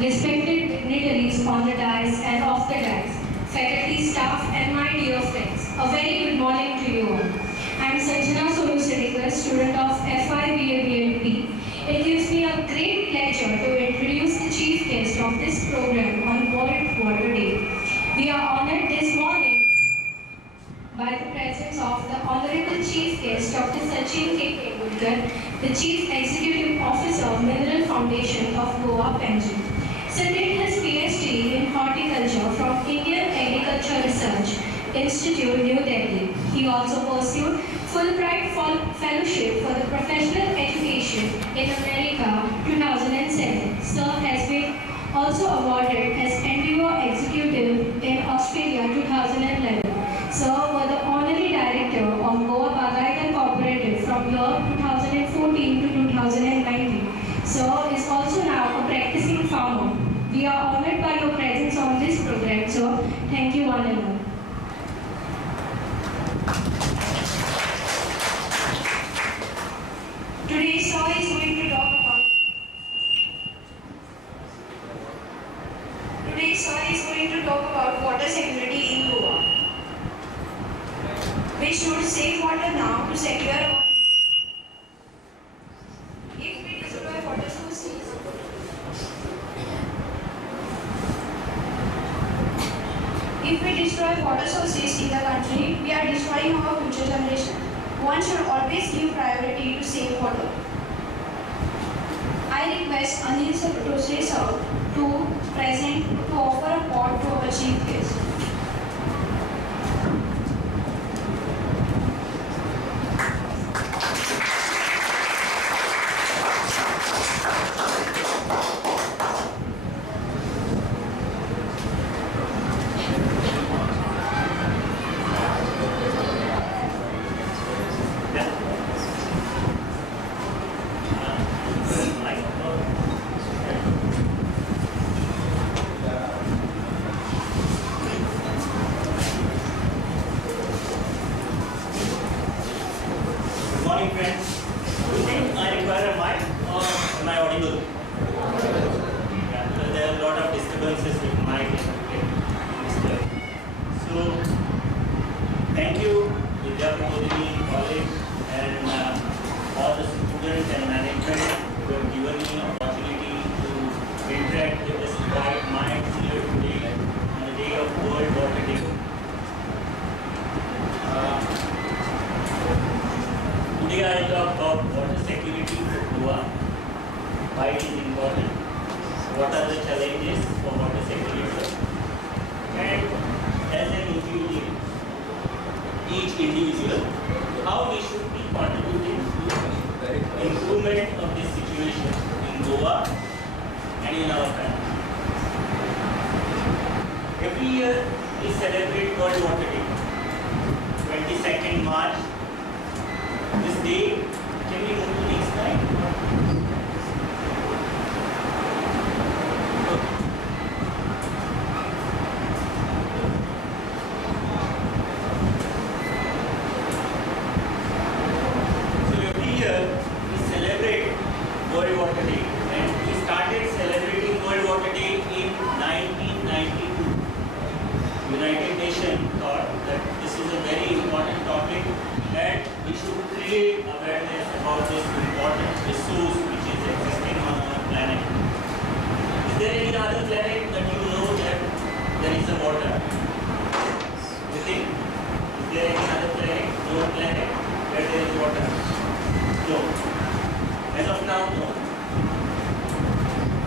Respected dignitaries on the dais and off the dais, faculty, staff, and my dear friends, a very good morning to you all. I am Sanjana Solusedekar, student of FIBA It gives me a great pleasure to introduce the chief guest of this program on World Water Day. We are honored this morning by the presence of the Honorable Chief Guest, Dr. Sachin K. Tendulkar, the Chief Executive Officer, Mineral Foundation of Goa, Panjim. Sir did his PhD in horticulture from Indian Agriculture Research Institute, New Delhi. He also pursued Fulbright Fellowship for the Professional Education in America 2007. Sir has been also awarded as Endeavour Executive in Australia 2011. Sir was the Honorary Director of Goa Bagaikan Cooperative from year 2014 to 2019. Sir is also now a practicing farmer. We are honored by your presence on this program, sir. Thank you one and all. Today, sir is going to talk about water security in Goa. We should save water now to secure our future. If we destroy water sources, in the country, we are destroying our future generation. One should always give priority to save water. I request Anil Satose sir to offer a pot to our chief guest. Thank you, Vidya Pradini College and all the students and management who have given me an opportunity to interact with this bright minds here today on the day of World Water Day. Today I will talk about water security for Goa, why it is important, what are the challenges for water security, and as an individual, each individual, how we should be contributing to improvement of this situation in Goa and in our country. Every year we celebrate World Water Day, 22nd March. This day, can we move to the next slide? World Water Day, and we started celebrating World Water Day in 1992. United Nations thought that this is a very important topic and we should create awareness about this important resource which is existing on our planet. Is there any other planet that you know that there is a water? You think? Is there any other planet, no planet where there is water? No. As of now, no.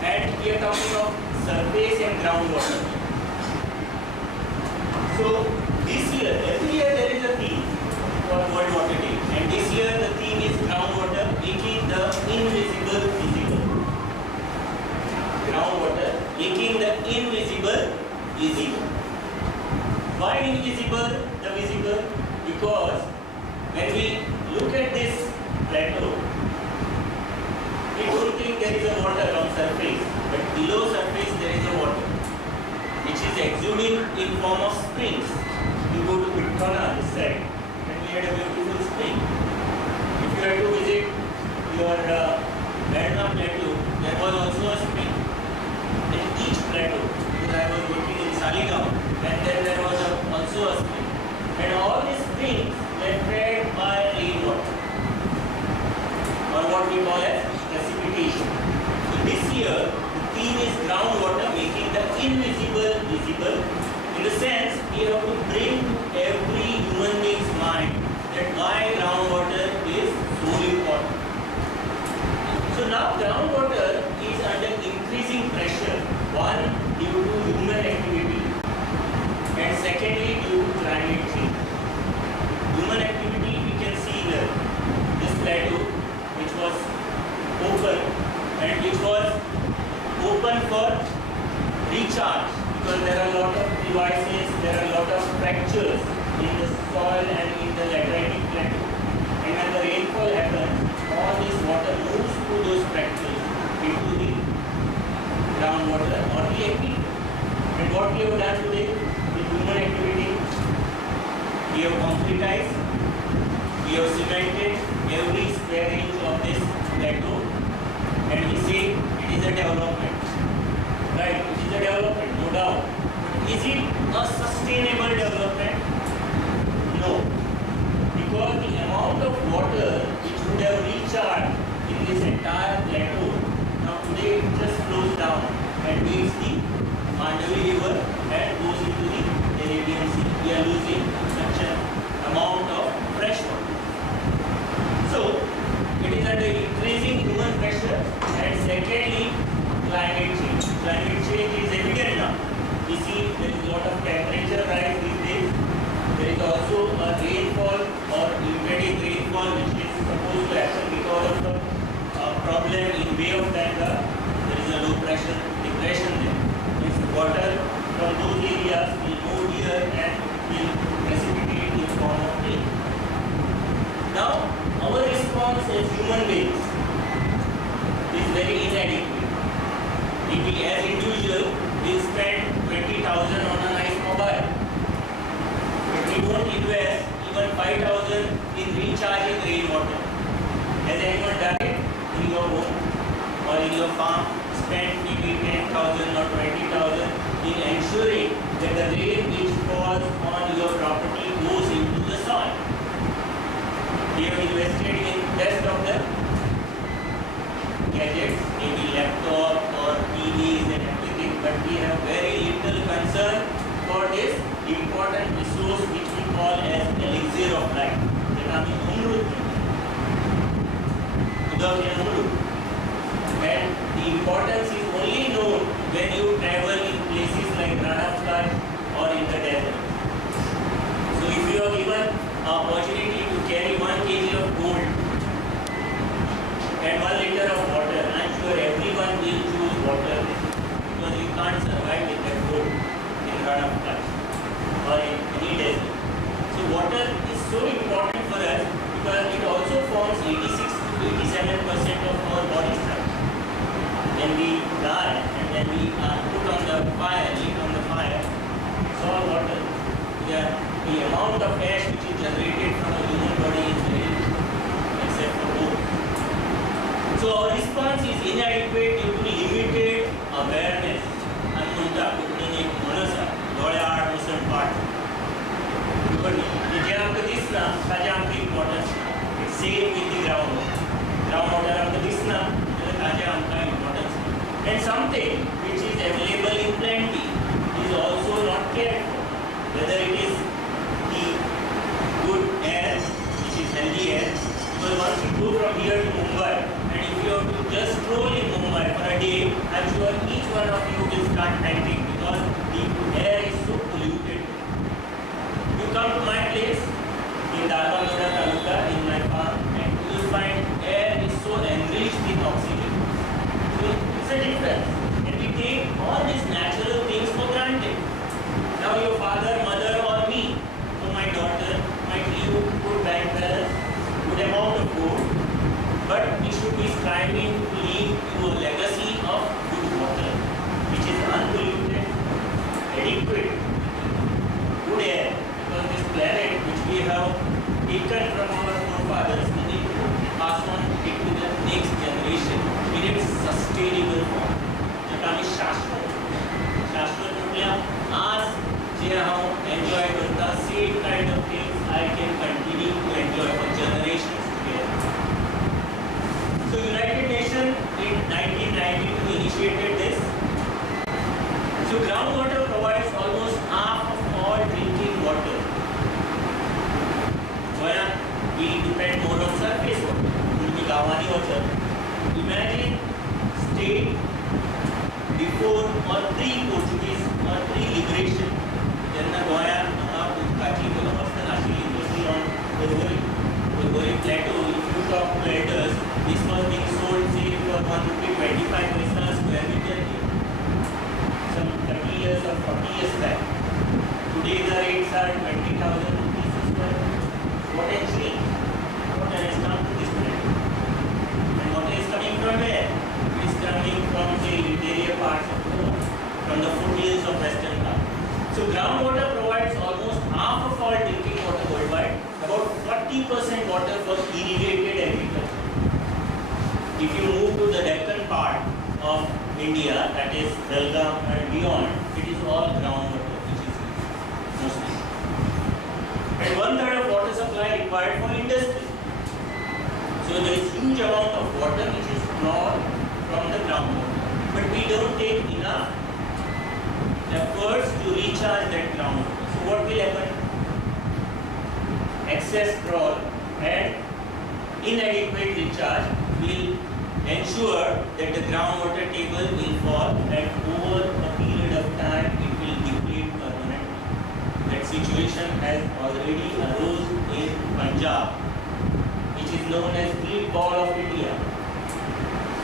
And we are talking of surface and groundwater. So this year, every year there is a theme for World Water Day. And this year the theme is groundwater, making the invisible visible. Groundwater, making the invisible visible. Why invisible, the visible? Because when we look at this plateau, we don't think there is a water on surface, but below surface there is a water, which is exuding in form of springs. You go to Pitthana this side, and we had a beautiful spring. If you have to visit your Verna plateau, there was also a spring. In each plateau, because I was working in Saligaon, and then there was also a spring. And all these springs were fed by rainwater, or what we call as precipitation. So this year, the theme is groundwater, making the invisible visible. In the sense, we have to bring to every human being's mind that why groundwater is so important. So now groundwater is under increasing pressure. One, due to human activity, and secondly, due to climate change. Human activity, we can see here, this plateau, which was open, and which was open for recharge, because there are a lot of devices, there are a lot of fractures in the soil and in the lateritic plateau. And when the rainfall happens, all this water moves through those fractures into the groundwater or the aquifer. And what we have done today with human activity, we have concretized, we have cemented every square inch of this plateau, and we say it is a development. Right, it is a development, no doubt. But is it a sustainable development? No. Because the amount of water which would have recharged in this entire plateau, now today it just flows down and meets the Mandavi river and goes into the Arabian Sea. We are losing such an amount of fresh water. So, it is under increasing human pressure, and secondly, climate change. Climate change is evident now. We see there is a lot of temperature rise these days. There is also a rainfall or impending rainfall which is supposed to happen because of the problem in Bay of Bengal. There is a low pressure depression there. This water from those areas will move here and will precipitate in form of rain. Now, our response as human beings is very inadequate. If we as individual will spend 20,000 on a nice mobile, but we don't invest even 5,000 in recharging rainwater. Has anyone done it in your home or in your farm? Spend maybe 10,000 or 20,000 in ensuring that the rain which falls on your property goes into the soil. We have invested in best of the gadgets, maybe laptop or TVs and everything, but we have very little concern for this important resource which we call as elixir of life. And the importance is only known when you travel in places like Ranasthan or in the desert. So if you are given an opportunity to carry 1 kg of gold and 1 liter of water, I am sure everyone will choose water because you can't survive with that gold in Ranasthan or in any desert. So water is so important for us because it also forms 86 to 87% of our body structure. When we die and when we are put on the fire, lit on the fire, it's all water. The amount of ash which is generated from a human body is very little, except for both. So our response is inadequate due to limited awareness. अनमुंता कुटने एक मनस आहे डोळे आड मुसळ पाठ जे आमकां दिसना ताजें आमकां importance it's same with the ground water आमकां दिसना जाल्यार ताजें आमकां importance and something which is available in plenty is also not cared for, whether it is the good air which is healthy air, because once you go from here to Mumbai and if you have to just stroll in Mumbai for a day, I am sure each one of you will start panting because the air is so polluted. You come to my place in Dharwad Taluka in my farm and you will find air is so enriched with oxygen. So it's a difference and we take all these natural things for granted. Now your father, mother or me or my daughter might leave good bank balance, good amount of gold, but we should be striving to leave you a legacy of good water which is unpolluted, adequate, good air, because this planet which we have taken from our forefathers, we need to pass on it to the next generation. We 1992 initiated this. So groundwater provides almost half of all drinking water. Where we depend more on surface water, Gawani water. Imagine state before or pre-Portuguese or pre-liberation. Jenna Goya, Kachi, especially on Gorgori Plateau. If you talk to elders, this was being sold say for 125 paisa square meter some 30 years or 40 years back. Today the rates are 20,000 rupees a square. What has changed? What has come to this point? And water is coming from where? It is coming from the interior parts of the world, from the foothills of Western Ghats. So groundwater provides almost half of all drinking water worldwide. About 40% water for irrigated agriculture. If you move to the Deccan part of India, that is Belgaum and beyond, it is all groundwater which is used mostly. And 1/3 of water supply required for industry. So there is huge amount of water which is not from the groundwater. But we don't take enough efforts to recharge that groundwater. So what will happen? Excess drawl and inadequate recharge will ensure that the groundwater table will fall and over a period of time it will deplete permanently. That situation has already arose in Punjab, which is known as Great Ball of India.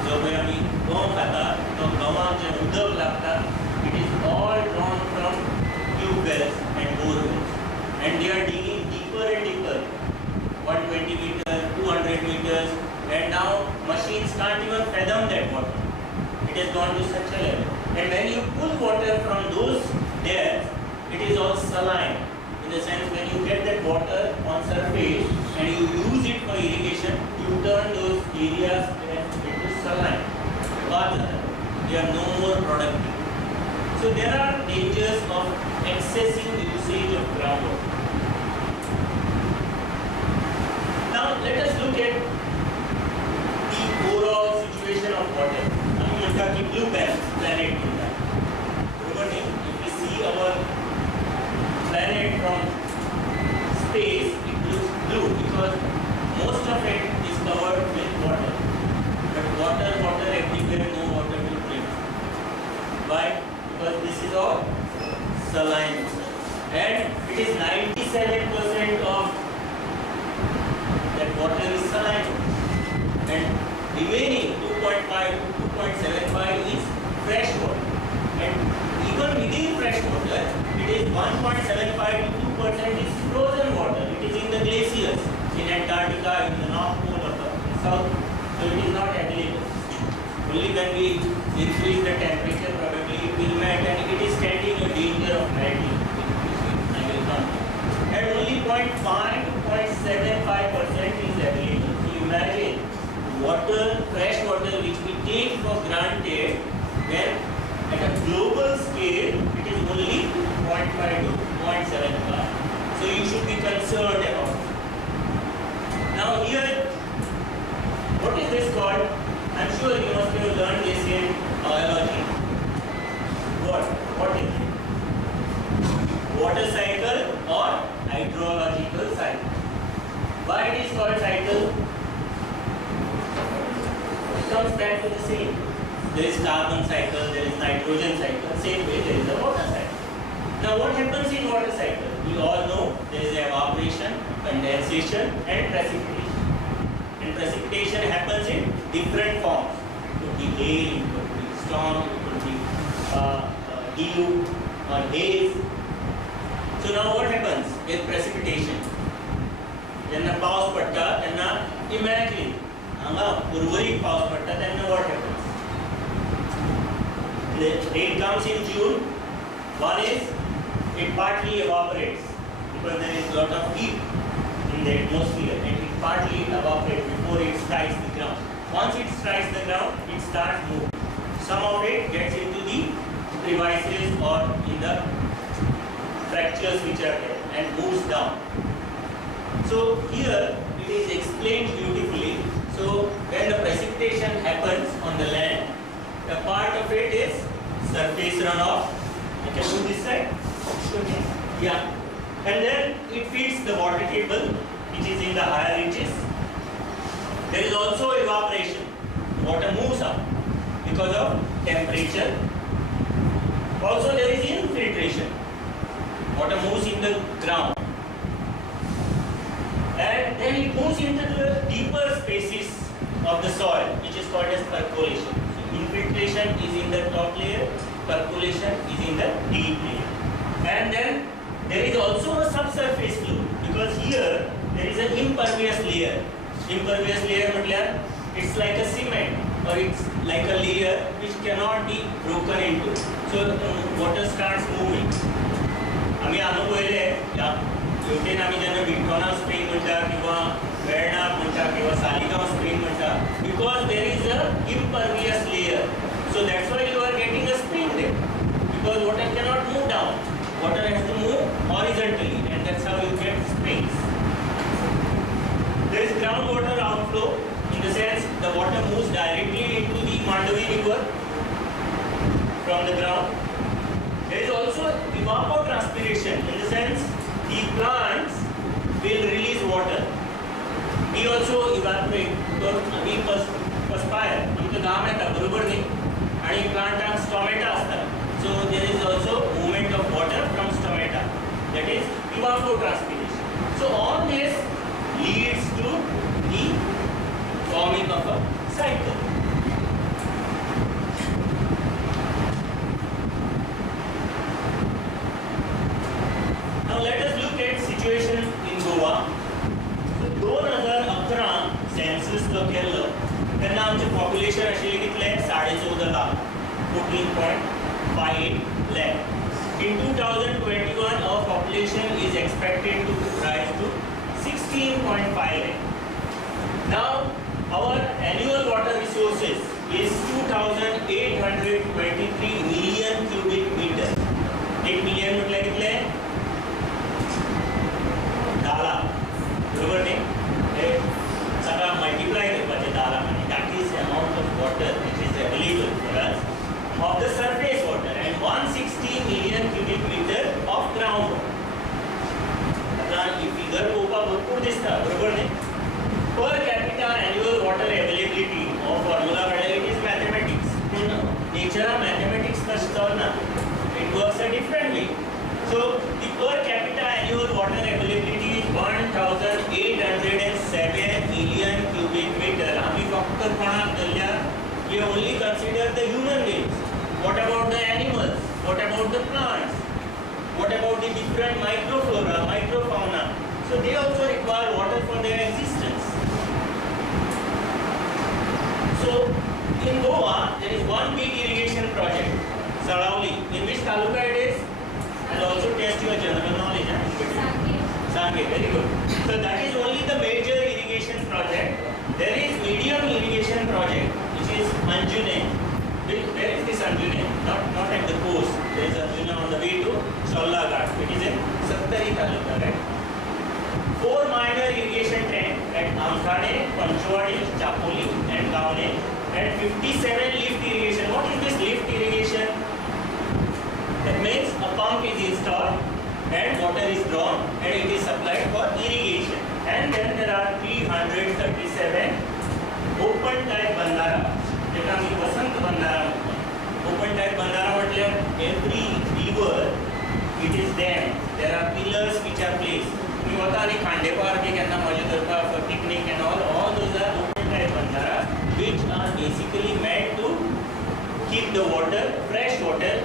So when we go khata, to gawan je udak lagta, it is all drawn from tube wells and bore wells, and they are digging deeper and deeper, 120 meters, 200 meters, and now machines can't even fathom that water. It has gone to such a level. And when you pull water from those depths, it is all saline. In the sense when you get that water on surface and you use it for irrigation, you turn those areas into saline. They are no more productive. So there are dangers of excessive usage of groundwater. Now let us look at the overall situation of water. हम उनका की blue planet होता है. Remember, if we see our planet from space, it looks blue because most of it is covered with water. But water everywhere, no water to drink. Why? Because this is all saline, and it is 97% of that water is saline, and remaining 2.5 to 2.75 is fresh water. And even within fresh water, it is 1.75 to 2% is frozen water. It is in the glaciers, in Antarctica, in the North Pole or the South. So it is not available. Only when we increase the temperature, probably it will melt, and it is standing in danger of melting. I will come. And only 0.5 to 0.75% is available. So imagine water, fresh water, which we take for granted, when at a global scale, it is only 0.5 to 0.75. So you should be concerned about it. Now here, what is this called? I'm sure you must have learned this in biology. What is it? Water cycle or hydrological cycle. Why it is called cycle? It comes back to the same. There is carbon cycle, there is nitrogen cycle, same way there is a water cycle. Now what happens in water cycle? We all know there is evaporation, condensation and precipitation. And precipitation happens in different forms. It could be hail, it could be storm, it could be dew or haze. So now what happens with precipitation? Then the paus patta, then imagine, urvarik paus patta, then what happens? The rain comes in June. One is, it partly evaporates because there is a lot of heat in the atmosphere, and it partly evaporates before it strikes the ground. Once it strikes the ground, it starts moving. Some of it gets into the crevices or in the fractures which are there and moves down. So here it is explained beautifully. So when the precipitation happens on the land, the part of it is surface runoff. You can do this side. Okay. Yeah. And then it feeds the water table, which is in the higher reaches. There is also evaporation. Water moves up because of temperature. Also there is infiltration. Water moves in the ground. And then it moves into the deeper spaces of the soil, which is called as percolation. So infiltration is in the top layer, percolation is in the deep layer. And then there is also a subsurface flow, because here there is an impervious layer. Impervious layer means it's like a cement, or it's like a layer which cannot be broken into. So the water starts moving. आम्ही अनुभवले या युटेन आम्ही ज्यांना विटोना spring म्हणता किंवा वेळनाक म्हणता किंवा Saligao spring म्हणता, because there is a impervious layer. So that's why you are getting a spring there, because water cannot move down. Water has to move horizontally, and that's how you get springs. There is groundwater outflow, in the sense the water moves directly into the Mandavi river from the ground. There is also evapotranspiration, in the sense the plants will release water. We also evaporate, because we perspire. आमचं घाम येता बरोबर न्ही, आणि प्लांटाक stomata असतात. So there is also movement of water from stomata, that is evapotranspiration. So all this leads to the forming of a cycle. Now let us look at situation in Goa. So 2011 census जो केल्लो तेन्ना आमचे population आशिल्लें कितलें 14.5 lakh 14.58 lakh. In 2021 our population is expected to rise to 16.5 lakh. Now our annual water resources is 2,823 million cubic meter. 1 million म्हटल्यार कितलें 10 लाख बरोबर न्ही. हे सगळा मल्टिप्लाय करपाचें 10 लाखांनी. That is the amount of water which is available for us of the surface water, and 160 million cubic meter of ground water. आता ही figure पळोवपाक भरपूर दिसता बरोबर न्ही. Per capita annual water availability of formula काडल्यार it is mathematics. पूण नेचरान mathematics तशें चलना. It works a different way. So the per capita annual water availability is 1,807 million cubic meter. आम्ही फक्त कोणाक धरल्या, we only consider the human beings. What about the animals? What about the plants? What about the different microflora, microfauna? So they also require water for their existence. So in Goa there is one big irrigation project, Sarauli. In which taluka it is? And also test your general knowledge. Sange, very good. So that is only the major irrigation project. There is medium irrigation project, which is Anjune. Where is this Anjune? Not at the coast. There is Anjune on the way to Shalla Ghat. It is in Sattari taluka, right? 4 minor irrigation tanks at Amkhane, Panchwadi, Chapoli, and Gaone, and 57 lift irrigation. What is this lift irrigation? That means a pump is installed and water is drawn and it is supplied for irrigation. And then there are 337 open type bandara. जेका आमी वसंत बंधारा म्हणटा. Open type bandara म्हटल्यार every river it is dam. There are pillars which are placed. तुम्ही वता आनी Khandepar B केन्ना मजा करपाक for picnic and all those are open type bandara which are basically meant to keep the water, fresh water,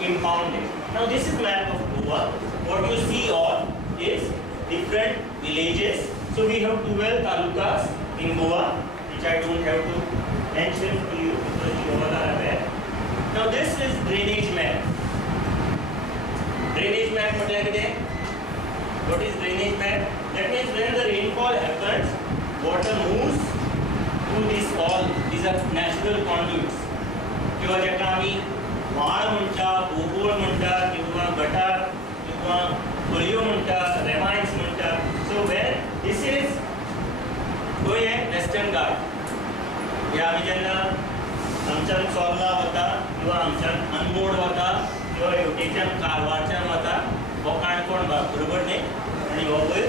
impounded. Now this is map of Goa. What you see all is different villages. So we have 12 talukas in Goa, which I don't have to mention to you because you all are aware. Now this is drainage map. Drainage map मतलब क्या है? What is drainage map? That means when the rainfall happens, water moves through this all. These are natural conduits. किंवा जेका आम्ही व्हाळ म्हणटा, बोबोळ म्हणटा, किंवा गटार, किंवा गळयो म्हणटा, रेवाइन्स म्हणटा. So when this is Goa western घाट, हे आम्ही जेन्ना हांगच्यान चोरला वता किंवा हांगच्यान अनमोड वता किंवा हेवटेच्यान कारवारच्यान वता हो काणकोण भाग, बरोबर न्ही? आनी हो पळय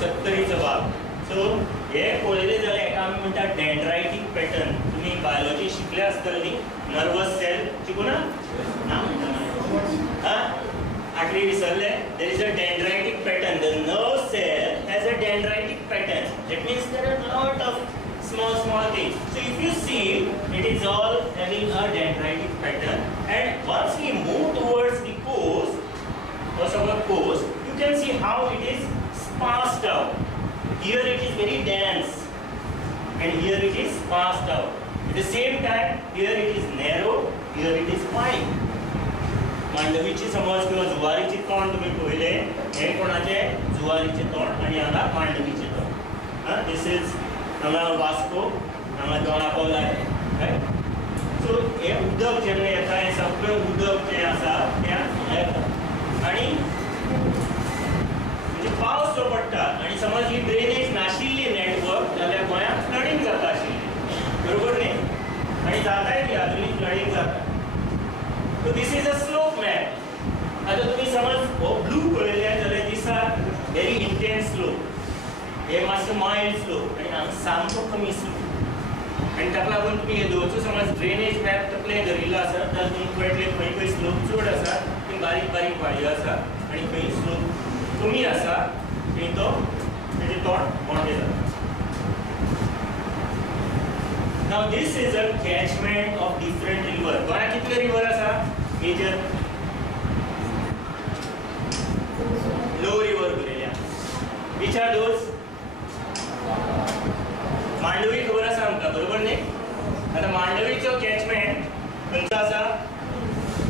सत्तरीचो भाग. सो हे पळयलें जाल्यार हेका आमी म्हणटा डेंड्रायटीक पॅटर्न. तुमी बायोलॉजी शिकले आसतले न्ही, नर्वस सेल शिकूना? ना म्हणटा आठवी विसरले. There is a dendritic pattern. The nerve cell has a dendritic pattern. That means there are lot of small things. So if you see, it is all having a dendritic pattern. And once we move towards the coast, first of all coast, you can see how it is sparsed out. Here it is very dense, and here it is sparsed out. At the same time, here it is narrow, here it is fine. मांडवीची समज किंवा जुवारीची तोंड तुम्ही पहिले, हे कोणाचे जुवारीचे तोंड आणि हांगा मांडवीचे तोंड. दिस इज हांगा वास्को, हांगा दोनापावला आहे, रायट? सो हे उदक जेन्ना येता हें सगळें उदक जें आसा तें हांगा येता. आनी म्हणजे पावस जो पडटा आनी समज ही ड्रेनेज नाशिल्ली नेटवर्क जाल्यार गोंयांत फ्लडींग जाता आशिल्ली, बरोबर न्ही? आनी जाताय ती आजुनी फ्लडींग जाता. So this is a slope map. आतां तुमी समज हो ब्लू पळयले जाल्यार दिसा व्हेरी इंटेन्स स्लोप, हे मातसो मायल्ड स्लोप आनी हांगा सामको कमी स्लोप. आनी ताका लागून तुमी हे दोनचो समज ड्रेनेज मॅप तकलें धरिल्लो आसा जाल्यार तुमकां कळटलें खंय खंय स्लोप चड आसा, थंय बारीक बारीक वाडयो आसा आनी खंय स्लोप कमी आसा थंय तो तेजें तोंड मोठें जाता. Now this is a catchment of different river. गोंयांत कितले रिवर आसा मेजर? नो रिवर बरयल्या. Which are those? मांडवी खबर आसा आमकां, बरोबर न्ही? आतां मांडवीचो कॅचमेंट खंयचो आसा?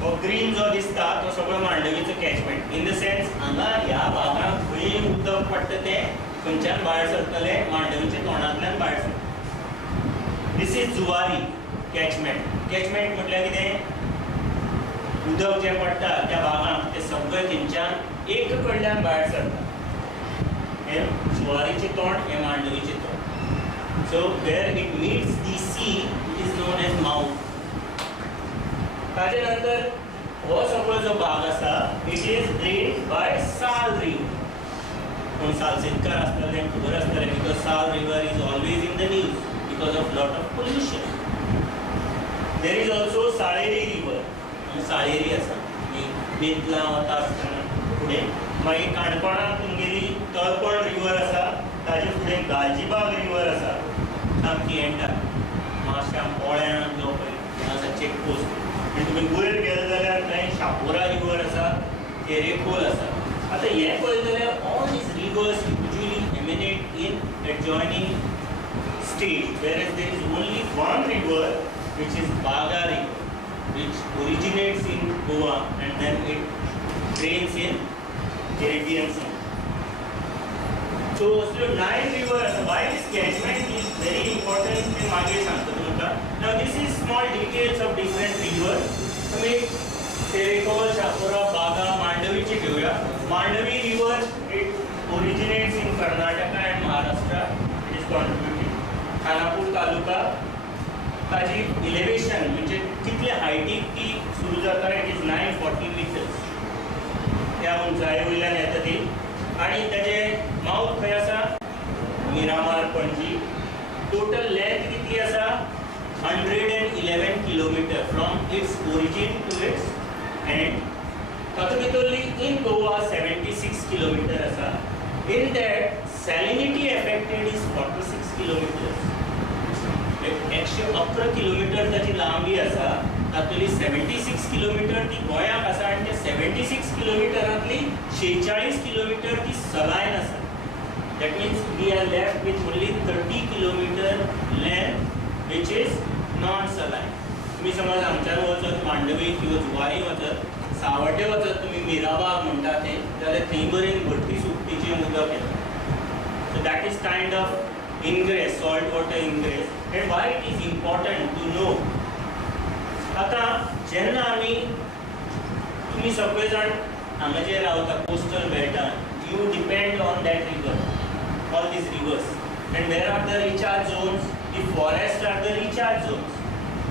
हो ग्रीन जो दिसता तो सगळो मांडवीचो कॅचमेंट. इन द सेन्स हांगा ह्या भागांत खंय उदक पडटा तें खंयच्यान भायर सरतलें? मांडवीच्या तोंडांतल्यान भायर सरतलें. This is Zuari catchment. Catchment म्हटल्यार कितें? उदक जें पडटा त्या भागांत तें सगळें थंयच्यान एक कडल्यान भायर सरता. हे जुवारीचें तोंड, हे मांडवीचें तोंड. So where it meets the sea, it is known as mouth. ताजे नंतर हो सगळो जो भाग आसा, it is drained by Sal River. कोण सालसेतकार आसतले तेंकां खबर आसतलें, because Sal River is always in the news because of lot of pollution. There is also Saleri River. साळेरी आसा, बेतलां वता आसतना फुडें. मागीर काणकोणांत तुमगेली तळपण रिवर आसा, ताजे फुडें गालजीबाग रिवर आसा, सामकी एंडार माश्यां पोळ्यां जो पळय आसा चेकपोस्ट. आनी तुमी वयर गेले जाल्यार थंय शापोरा रिवर आसा, तेरेखोल आसा. आतां हें पळयलें जाल्यार all these rivers usually emanate in adjoining state, whereas there is only one river which is Baga River, which originates in Goa and then it drains in Caribbean Sea. So, Nile River, why this catchment is very important in मागे सांगतो तुमकां. Now this is small details of different rivers. तुम्ही तेरेखोल, शापोरा, बागा, मांडवीची घेऊया. Mandvi river it originates in Karnataka and Maharashtra. It is contributing. Khanapur taluka ताजी elevation म्हणजे कितले हायटीक ती सुरू जाता, इट इज 940 meters. त्या उंचाये वयल्यान येता ती. आनी ताजें माउथ खंय आसा? मिरामार, पणजी. टोटल लेंथ कितली आसा? 111 kilometers from its origin to its end. तातूंत भितरली इन गोवा 76 kilometers आसा. In that salinity affected is 46 kilometers. 111 kilometre ताची लांबी आसा, तातूंतली 76 किलोमीटर ती गोंयांत आसा आनी त्या 76 किलोमिटरांतली 46 किलोमीटर ती सलायन आसा. That means we are left with only 30 kilometre length which is non saline. तुमी समज हांगच्यान वचत मांडवी किंवा जुवारी वचत, सावड्डे वचत तुमी मिराबाग म्हणटा तें, जाल्यार थंय मेरेन भरती सुकतीचें उदक येता. So that is kind of ingress, salt water ingress, and why it is important to know. आता जेन्ना आमी तुमी सगळे जाण हांगा जे रावता coastal बेल्टान, you depend on that river, all these rivers, and where are the recharge zones? The forests are the recharge zones.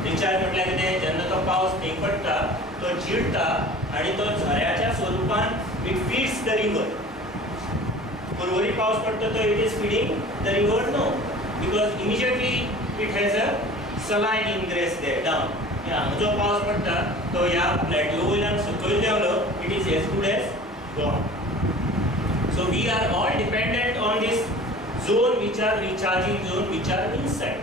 Recharge म्हटल्यार कितें, जेन्ना तो पावस थंय पडटा तो जिरता आनी तो झऱ्याच्या स्वरुपान it feeds the river. Porvorim पावस पडटा तो it is feeding the river? No, because immediately it has a saline ingress there down. हांगा जो पावस पडटा तो ह्या प्लॅट्यू वयल्यान सकयल देंवलो, it is as good as gone. So we are all dependent on this zone which are recharging zone which are inside.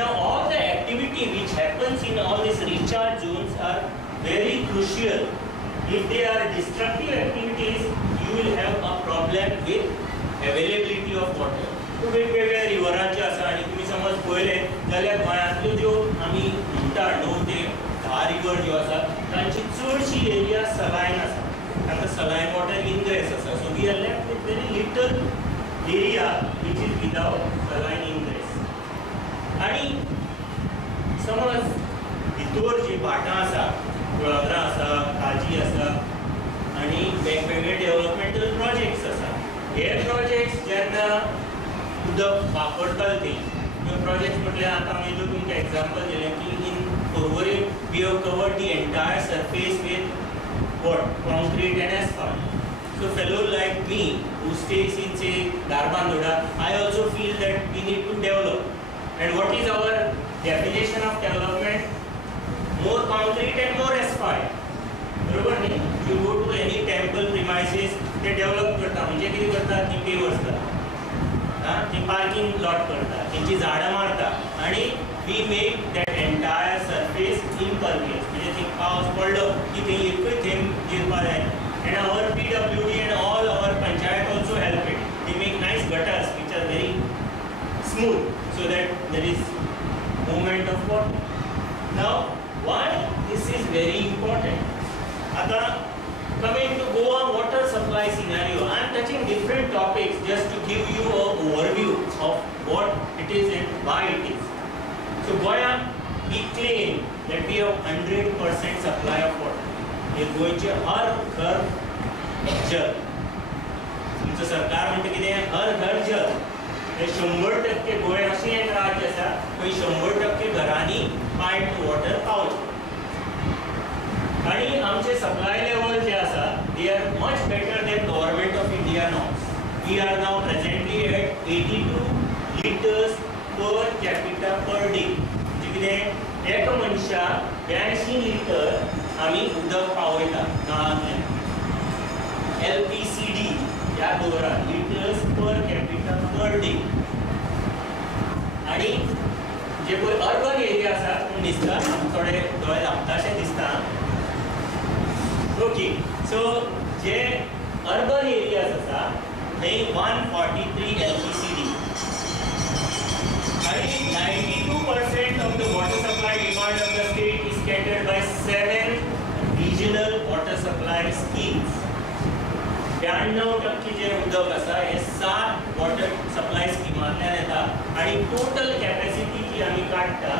Now all the activity which happens in all these recharge zones are very crucial. If they are destructive activities, you will have a problem with availability of water. So वेगवेगळ्या रिवरांचे आसा आनी तुमी समज पळयले जाल्यार गोंयांतल्यो ज्यो आमी म्हणटा 9 ते 10 रिवर ज्यो आसा तांची चडशी एरिया सलायन आसा. तांकां सलायन वॉटर इनग्रेस आसा. So we are left with very little area which is without saline ingress. आनी समज भितर जी भाटां आसा, कुळागरां आसा, काजी आसा आनी वेगवेगळे डेव्हलपमेंटल प्रोजेक्ट्स आसा. हे प्रोजेक्ट्स जेन्ना उदक वापरता ती प्रोजेक्ट्स म्हटल्यार आतां हांवें जो तुमकां एग्जांपल दिलें की in Porvorim we have covered the entire surface with what? Concrete and asphalt. So fellow like me who stays in say Darbandhoda, I also feel that we need to develop. And what is our definition of development? More concrete and more asphalt. बरोबर न्ही? You go to any temple premises, they develop करता. म्हणजे कितें करता? ती pavers करता. ती parking lot करता. तेंची झाडां मारता. आणि we make that entire surface impervious. म्हणजे थंय पावस पडलो की थंय एकूय थेंब जिरपा जायना. And our PWD and all our panchayat also help it. They make nice gutters which are very smooth so that there is movement of water. Now, why this is very important? आता coming to Goa water supply scenario, I am touching different topics just to give you an overview of what it is and why it is. So Goa, we claim that we have 100% supply of water. हे गोयचे हर घर जल. तुमचं सरकार म्हणतं कितें हर घर जल. हे 100% गोंय अशें एक राज्य आसा खंय 100% घरांनी पायप्ड वॉटर पावता. आनी आमचे सप्लाय लेवल जे आसा they are much better than government of India norms. We are now presently at 82 litres per capita per day. म्हणजे कितें एक मनशाक 82 लिटर आमी उदक पावयता नळांतल्यान. LPCD ह्या दवरा litres per capita per day. आनी जे पळय अर्बन एरिया आसा पूण दिसता थोडे दोळे धांपताशें दिसता. ओके, सो जे अर्बन एरियाज आसा थंय 143 LPCD. And 92% of the water supply demand of the state is catered by 7 regional water supply schemes. 92% जे उदक आसा हे 7 वॉटर सप्लाय स्किमांतल्यान येता आनी टोटल कॅपॅसिटी जी आमी काडटा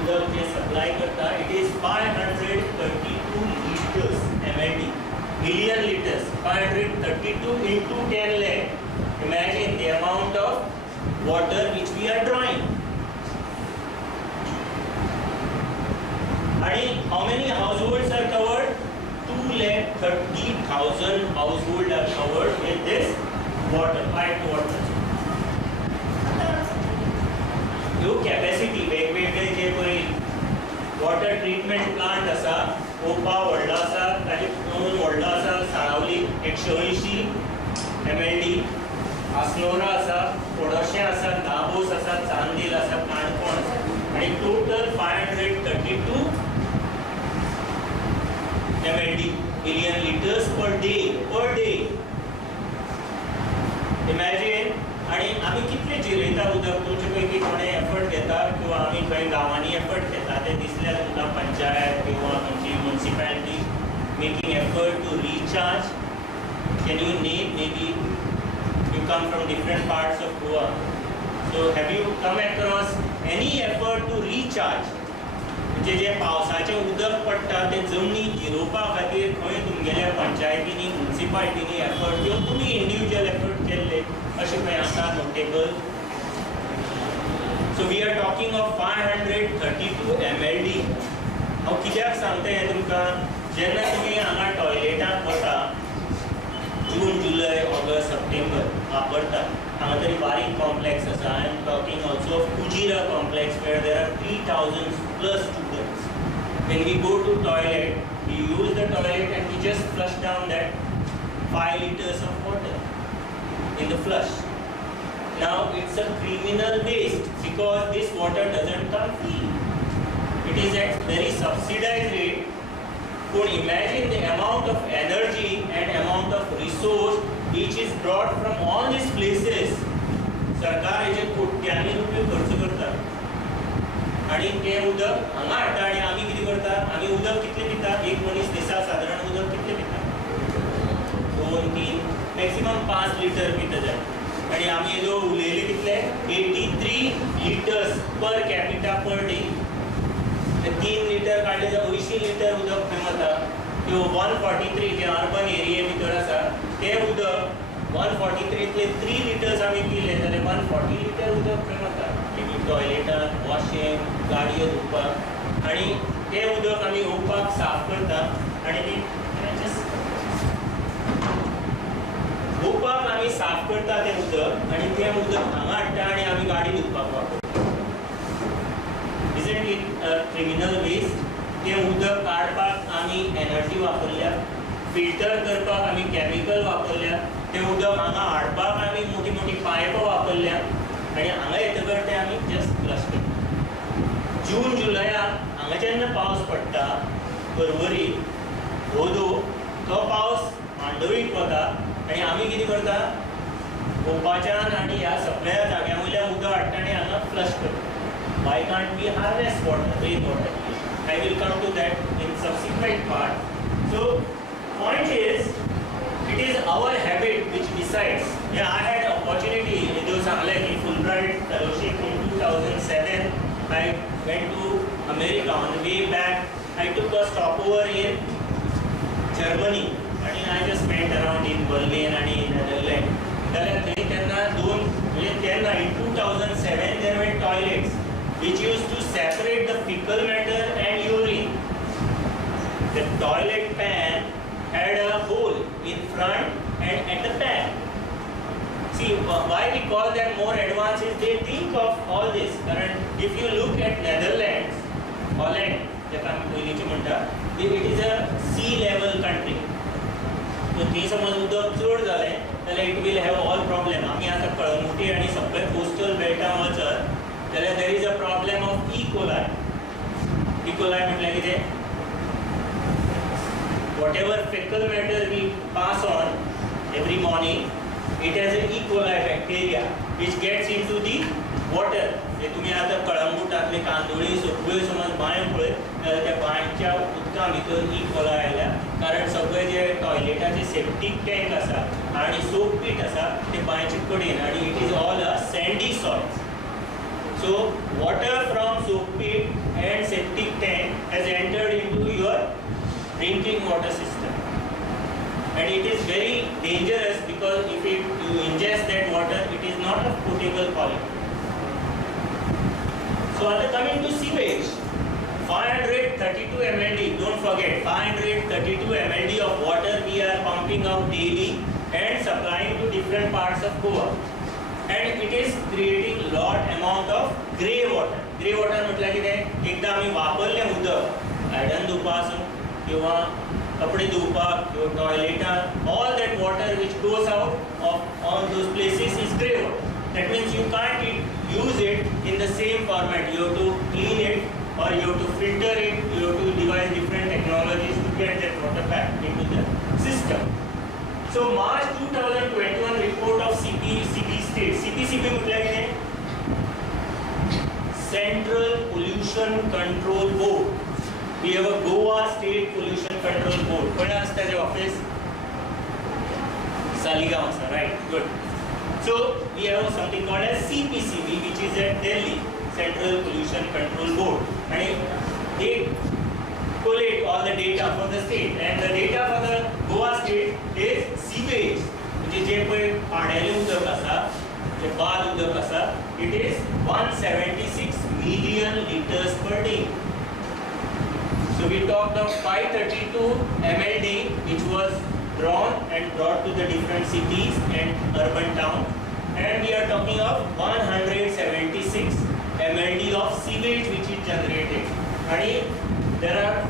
उदक जे सप्लाय करता it is 532 litres MLD, million liters. 532 into 10 lakh. Imagine the amount of water which we are drawing. And how many households are covered? 2,30,000 households are covered with this water, piped water. Yo capacity वेगवेगळे जे पळय water treatment plant आसा ओपा व्हडलो आसा, ताचे व्हडलो आसा Salaulim 180 MLD, आसनोरा आसा, पोडोशें आसा, दाबोस आसा, चांदेल आसा, काणकोण आसा आनी total 532 MLD, million liters per day. Imagine. आणि आमी कितले जिरयता उदक. तुमचे पैकी कोणे एफर्ट घेता किंवा आमी खंय गांवांनी एफर्ट घेता ते दिसल्यार तुमकां पंचायत किंवा आमची municipality making effort to recharge. Can you name maybe you come from different parts of Goa, so have you come across any effort to recharge? म्हणजे जे पावसाचें उदक पडटा तें जमनी जिरोवपा खातीर खंय तुमगेल्या पंचायतींनी म्युनिसिपालिटीनी एफर्ट किंवा तुमी इंडिविज्युअल एफर्ट केल्ले अशें खंय आसा notable? So we are talking of 532 mld. हांव कित्याक सांगता हें तुमकां, जेन्ना तुमी हांगा टॉयलेटाक वता जून जुलय ऑगस्ट सप्टेंबर वापरता, हांगा तरी बारीक कॉम्प्लेक्स आसा. I am talking also of Kujira complex where there are 3000 plus students. When we go to toilet, we use the toilet and we just flush down that 5 liters of water in the flush. Now it's a criminal waste because this water doesn't come free. It is at very subsidized rate. Could imagine the amount of energy and amount of resource which is brought from all these places. सरकार हेजे कोट्यांनी रुपये खर्च करता आणि ते उदक हांगा हाडटा आणि आमी कितें करता, आमी उदक कितलें पिता, एक मनीस दिसाक सादारण उदक कितलें पिता, 2-3 मॅक्सिमम 5 लिटर पिता जाय. आणि आमी हेजो उलयले कितले 83 litres per capita per day. 3 litre काडले जाल्यार 80 लिटर उदक खंय वता. त्यो 143 जे अर्बन एरिये भितर आसा ते उदक 143तले 3 लिटर्स आमी पिले जाल्यार 140 लिटर उदक खंय वता. टॉयलेटाक, वॉशिंग, गाडयो धुवपाक, आणि ते उदक आमी येवपाक साफ करता आणि ती धुवपाक आमी साफ करता तें उदक आणि तें उदक हांगा हाडटा आणि आमी गाडी धुवपाक वापरता. Isn't it a criminal waste? तें उदक काडपाक आमी एनर्जी वापरल्या, फिल्टर करपाक आमी केमिकल वापरल्या, तें उदक हांगा हाडपाक आमी मोठी मोठी पायप वापरल्या आणि हांगा येतकर ते आमी जस्ट फ्लश करता. जून जुलयाक हांगा जेन्ना पावस पडटा, परवरी, रोदो, तो पावस मांडवीक वता आणि आमी कितें करता, पोवपाच्यान आनी ह्या सगळ्या जाग्यां वयल्यान उदक हाडटा आणि हांगा फ्लश करता. Why can't we harvest water, rain water? I will come to that in subsequent part. So, point is, it is our habit which decides. Yeah, I had opportunity in those Fulbright fellowship in 2007. I went to America. On the way back, I took a stopover in Germany. And I just went around in Berlin and in Netherlands. In 2007, there were toilets which used to separate the fecal matter and urine. The toilet pan had a hole in front and at the back. See, why we call them more advanced is they think of all this. Current, if you look at Netherlands, Holland, it is a sea level country. So ते समज उदक चड जालें जाल्यार it will have all problem. आमी आतां कळंगुटी आणि सगळे कोस्टल बेल्टां वचत जाल्यार there is a problem of E. coli. E. coli म्हटल्यार कितें? Whatever fecal matter we pass on every morning, it has a E. coli bacteria which gets into the water. जे तुम्ही आता कळंगुटातले कांदोळी सगळ्यो समज बांयो पळय जाल्यार त्या बांयच्या उदका भितर E. coli आयल्या, कारण सगळे जे टॉयलेटाचे सेप्टीक टँक आसा आणि सोप पीट आसा ते बांयचे कडेन आणि it is all a sandy soil. So water from soap pit and septic tank has entered into your drinking water system, and it is very dangerous because if you ingest that water, it is not of potable quality. So after coming to sewage, 532 mld, don't forget 532 mld of water we are pumping out daily and supplying to different parts of Goa. And it is creating lot amount of grey water. Grey water म्हटल्यार कितें? एकदा आमी वापरलें उदक, आयदन धुवपासून किंवा कपडे धुवपाक किंवा टॉयलेटान, all that water which goes out of all those places is grey water. That means you can't use it in the same format. You have to clean it or you have to filter it. You have to devise different technologies to get that water back into the system. So March 2021 report of CPCB state. CPCB म्हटल्यार कितें? Central Pollution Control Board. We have a Goa State Pollution Control Board. Where is the office? Saligaon, right? Good. So we have something called as CPCB, which is at Delhi, Central Pollution Control Board, and they collate all the data for the state. And the data for the Goa state is sewage, म्हणजे जे पळय पाण्याचें उदक आसा, जे बाद उदक आसा, it is 176 million liters per day. So we talked of 532 MLD, which was drawn and brought to the different cities and urban towns, and we are talking of 176 MLD of sewage which is generated. And there are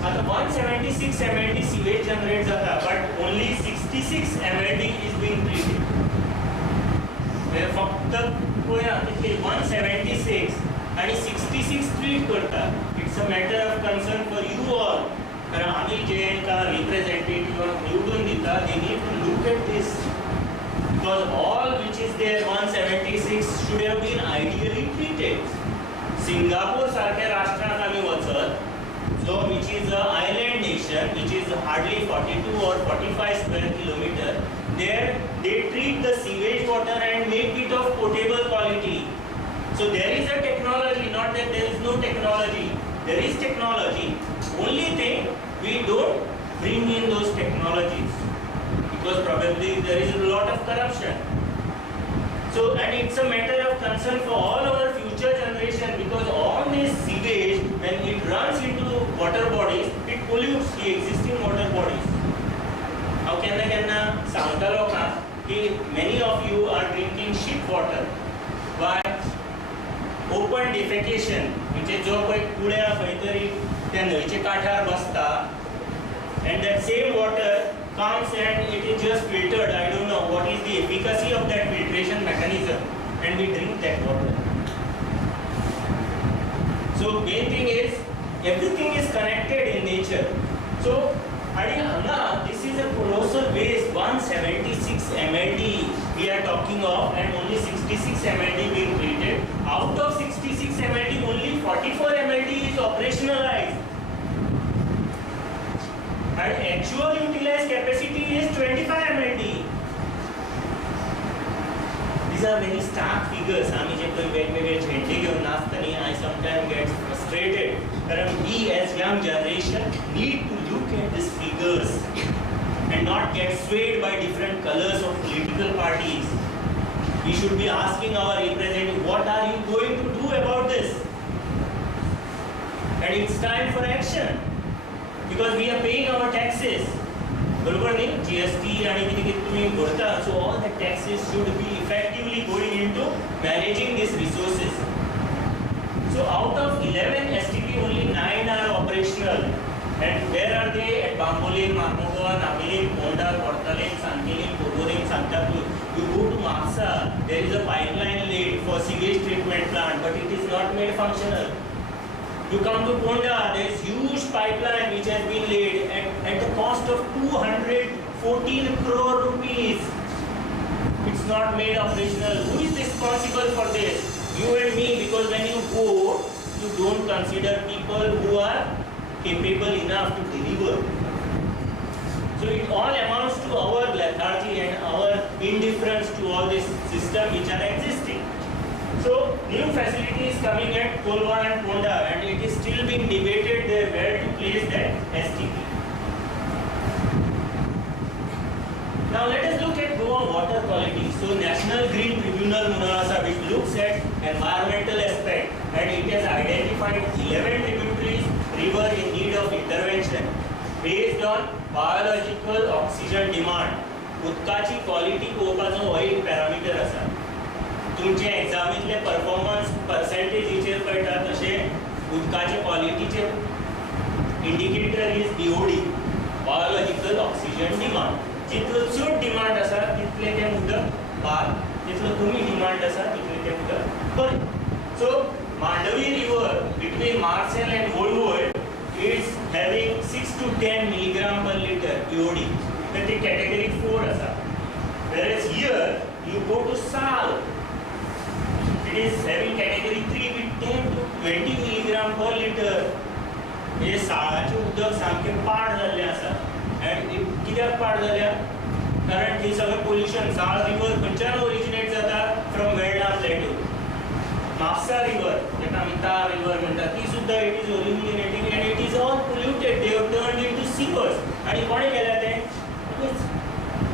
176 MLD sewage generated, but only 66 MLD is being treated. फक्त 176 आणि 66 treat करता. It's a matter of concern for you all. कारण आम्ही जे representative निवडून दिता, they need to look at this, because all which is there 176 should have been ideally treated. Singapore सारख्या राष्ट्रात आम्ही वचत, so which is an island nation, which is hardly 42 or 45 square kilometer, there they treat the sewage water and make it of potable quality. So there is a technology, not that there is no technology. There is technology. Only thing, we don't bring in those technologies because probably there is a lot of corruption. So, and it's a matter of concern for all our future generation, because all this sewage, when it runs into water bodies, it pollutes the existing water bodies. How can सांगता लोकांक की many of you are drinking shit water by open defecation, म्हणजे जो पळय कुळ्या खंय तरी त्या न्हंयच्या काठार बसता, and that same water comes and it is just filtered. I don't know what is the efficacy of that filtration mechanism, and we drink that water. So main thing is everything is connected in nature. So this is a colossal waste. 176 MLD we are talking of, and only 66 MLD being treated. Out of 66 MLD, only 44 MLD is operationalized. And actual utilized capacity is 25 MLD. These are very stark figures. आम्ही जे काही वेगवेगळे झेंडे घेऊन नाचताना, I sometimes get frustrated. कारण we as young generation need to look at these figures and not get swayed by different colors of political parties. We should be asking our representative, what are you going to do about this? And it's time for action. Because we are paying our taxes. बरोबर नाही? GST आणि किती तुम्ही भरता, so all the taxes should be effectively going into managing these resources. So out of 11 STP, only 9 are operational. And where are they? At Bambolim, Marmugao, Nabilim, Ponda, Portalim, Santilim, Pogorim, Santa Cruz. You go to Maksa, there is a pipeline laid for sewage treatment plant, but it is not made functional. You come to Ponda, there is huge pipeline which has been laid at the cost of 214 crore rupees. It's not made operational. Who is responsible for this? You and me, because when you go, you don't consider people who are capable enough to deliver. So it all amounts to our lethargy and our indifference to all this system which are existing. So new facilities coming at Kolwa and Ponda, and it is still being debated there where to place that STP. Now let us look at Goa water quality. So National Green Tribunal Munawasa, which looks at environmental aspect, and it has identified 11 tributaries, river in need of intervention based on biological oxygen demand. उदकाची quality पळोवपाचो हो एक parameter आसा. तुमचे एग्जामीतले performance पर्सेंटेजीचेर कळटा तशें उदकाचे क्वालिटीचे indicator is BOD, biological oxygen demand. जितलो चड डिमांड आसा तितले तें उदक बाद, जितलो कमी डिमांड आसा तितले तें उदक बरें. So Mandovi river between Marcel and Volvoi is having 6 to 10 milligram per liter BOD. That is category 4 asa. Whereas here you go to Sal, it is having category 3 with 10 to 20 milligram per liter. हे साळाचे उदक सामके पाड जाल्ले आसा. And कित्याक पाड जाल्या? कारण हे सगळें पोल्युशन. साळ रिवर खंयच्यान ओरिजिनेट जाता? From Verna प्लेटू. Mafsa river, that Amita river, ती सुद्धा it is originating and it is all polluted. They have turned into sewers. आणि कोणी केल्या ते?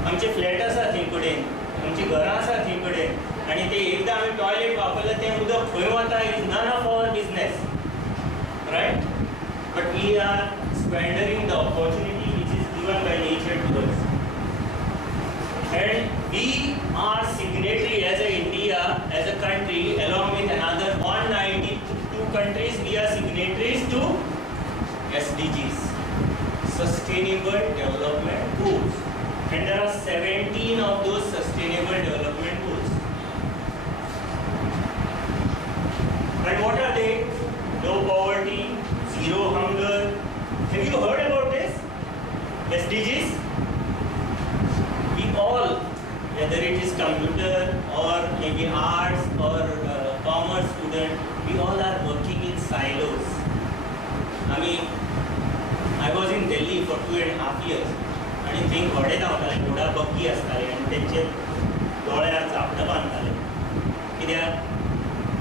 आमचे फ्लॅट आसा थंय कडेन, आमची घरां आसा थंय कडेन. आणि ते एकदा आम्ही टॉयलेट वापरलं ते उदक खंय वता is none of our business, right? But we are squandering the opportunity which is given by nature to us. And we are signatory as a India, as a country, along with another 192 countries, we are signatories to SDGs, Sustainable Development Goals. And there are 17 of those Sustainable Development Goals. And what are they? No poverty, zero hunger. Have you heard about this? SDGs? All, whether it is computer or maybe arts or commerce student, we all are working in silos. I mean, I was in Delhi for 2.5 years, आणि थंय घोडे धांवताले, घोडा बग्गी आसताले आनी तेंचे दोळ्यार चापटां बांदताले. कित्याक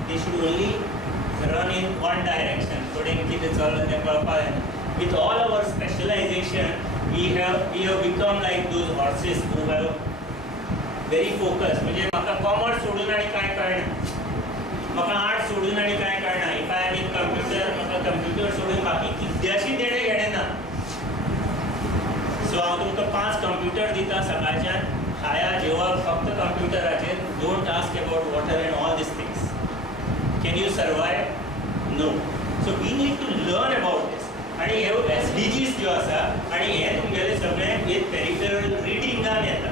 they should only run in one direction, फुडें कितें चल्लां तें कळपाक जायना. With all our specialization, we have become like those horses who have very focused. म्हणजे म्हाका कॉमर्स सोडून आनी कांय कळना, म्हाका आर्ट्स सोडून आनी कांय कळना. If I am in computer, म्हाका कंप्युटर सोडून बाकी कितेंशी देणें घेणें ना. सो हांव तुमकां 5 कंप्युटर दिता सकाळच्यान, खाया जेवप फक्त कंप्युटराचेर. Don't ask about water and all these things. Can you survive? No. So we need to learn about this. आणि हे SDGs ज्यो आसा, आणि हे तुमगेले सगळे हे पेरिफेरल रिडिंगान येता.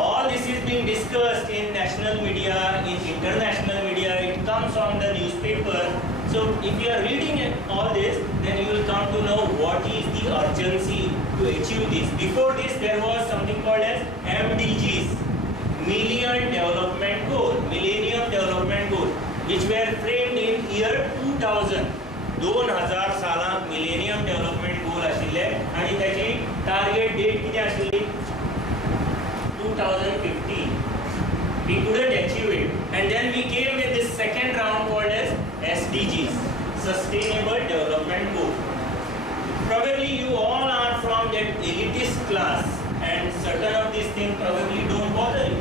All this is being discussed in national media, in international media. It comes on the newspaper. So if you are reading all this, then you will come to know what is the urgency to achieve this. Before this, there was something called as MDGs, Millennium Development Goal, which were framed in year 2000. 2000 सालांत millennium development गोल आशिल्ले आनी त्याची target date कितें आशिल्ली? 2015. We couldn't achieve it, and then we came with this second round called as SDGs, Sustainable Development Goal. Probably you all are from that elitist class, and certain of these things probably don't bother you.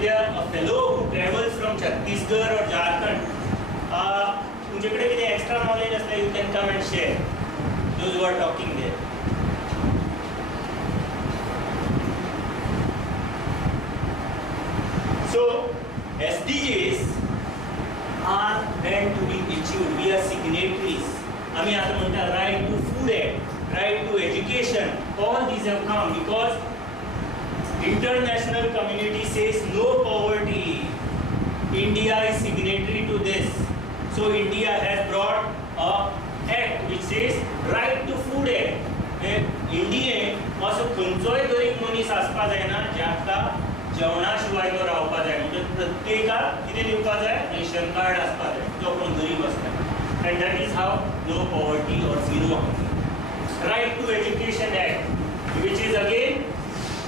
There are a fellow who travels from Chhattisgarh or Jharkhand. तुमच्याकडे कितें extra knowledge आसता, you can come and share those who are talking there. So SDGs are meant to be achieved. We are signatories. आम्ही आता म्हणटा right to food act, right to education, all these have come because international community says no poverty. India is signatory to this. So India has brought a act which says right to food act. इंडियेन असो खंयचोय गरीब मनीस आसपा जायना जाका जेवणा शिवाय तो रावपा जाय. म्हणजे प्रत्येकाक कितें दिवपा जाय? रेशन कार्ड आसपा जाय, जो कोण गरीब आसता. And that is how no poverty or zero hunger. Right to education act which is again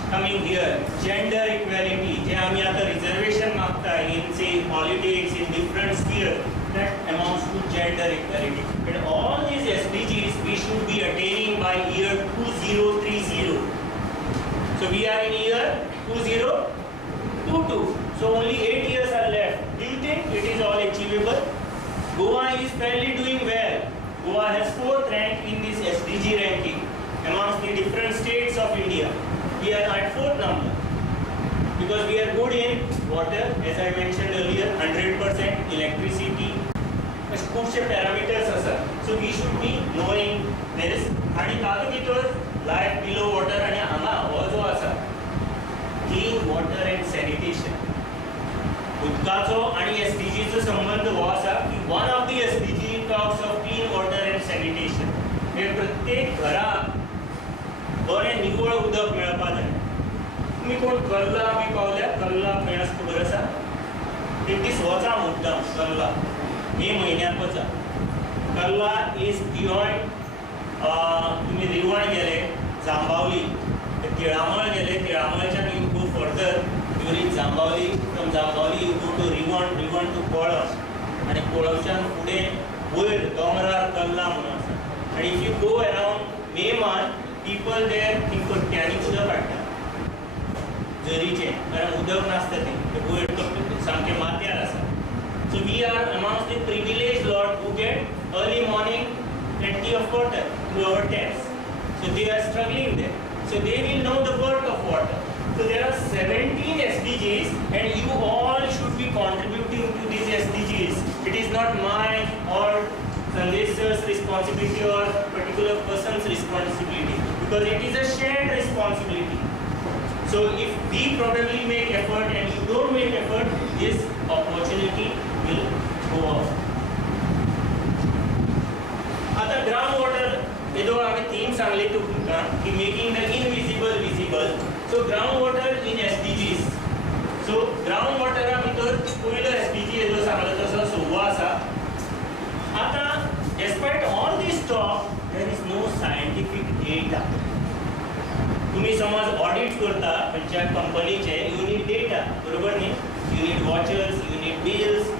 coming here. Gender equality, जे आम्ही आता रिझर्वेशन मागता in say politics, in different spheres, that amounts to gender equality. And all these SDGs we should be attaining by year 2030. So we are in year 2022. So only 8 years are left. Do you think it is all achievable? Goa is fairly doing well. Goa has 4th rank in this SDG ranking amongst the different states of India. We are at 4th number because we are good in water, as I mentioned earlier, 100% electricity. अशे खूबशे parameters आसात. So we should be knowing this. आणि तातूंत भितर life below water आणि हांगा हो जो आसा clean water and sanitation. उदकाचो आणि SDGचो संबंध हो आसा की one of the SDG talks of clean water and sanitation. हे प्रत्येक घराक बरें निवळ उदक मेळपा जाय. तुमी कोण कल्ला बी पावल्या? कल्ला खंय खबर आसा? एक दीस वचा मुद्दाम कल्ला, मे म्हयन्याक वचा. Kalla is beyond. तुमी रिवण गेले, जांबावली, तिळामळ गेले, तिळामळच्यान you go further, you reach Jambavali. From Jambavali you go to Rivona, Rivona to Kolam, आनी कोळमच्यान फुडें वयर दोंगरार कल्ला म्हणून आसा. आनी if you go around May month, people there think कट्ट्यांनी उदक काडटा. झरीचे, कारण उदक नासता ते वयर सामके माथ्यार आसा. So we are amongst the privileged lot who get early morning plenty of water through our taps. So they are struggling there. So they will know the worth of water. So there are 17 SDGs and you all should be contributing to these SDGs. It is not my or Sandesh sir's responsibility or particular person's responsibility, because it is a shared responsibility. So if we probably make effort and you don't make effort, this opportunity will go off. आता ground water येदो आमी theme सांगली तुमकां की making the invisible visible. So ground water in SDGs. So ground वॉटरा भितर पयलो SDG येदो सांगलो तसो 16 आसा. आता despite all this talk, there is no scientific data. तुम्ही समज ऑडिट करता खंयच्या कंपनीचे, यू नीड डेटा, बरोबर न्ही? You need watchers, you need bills,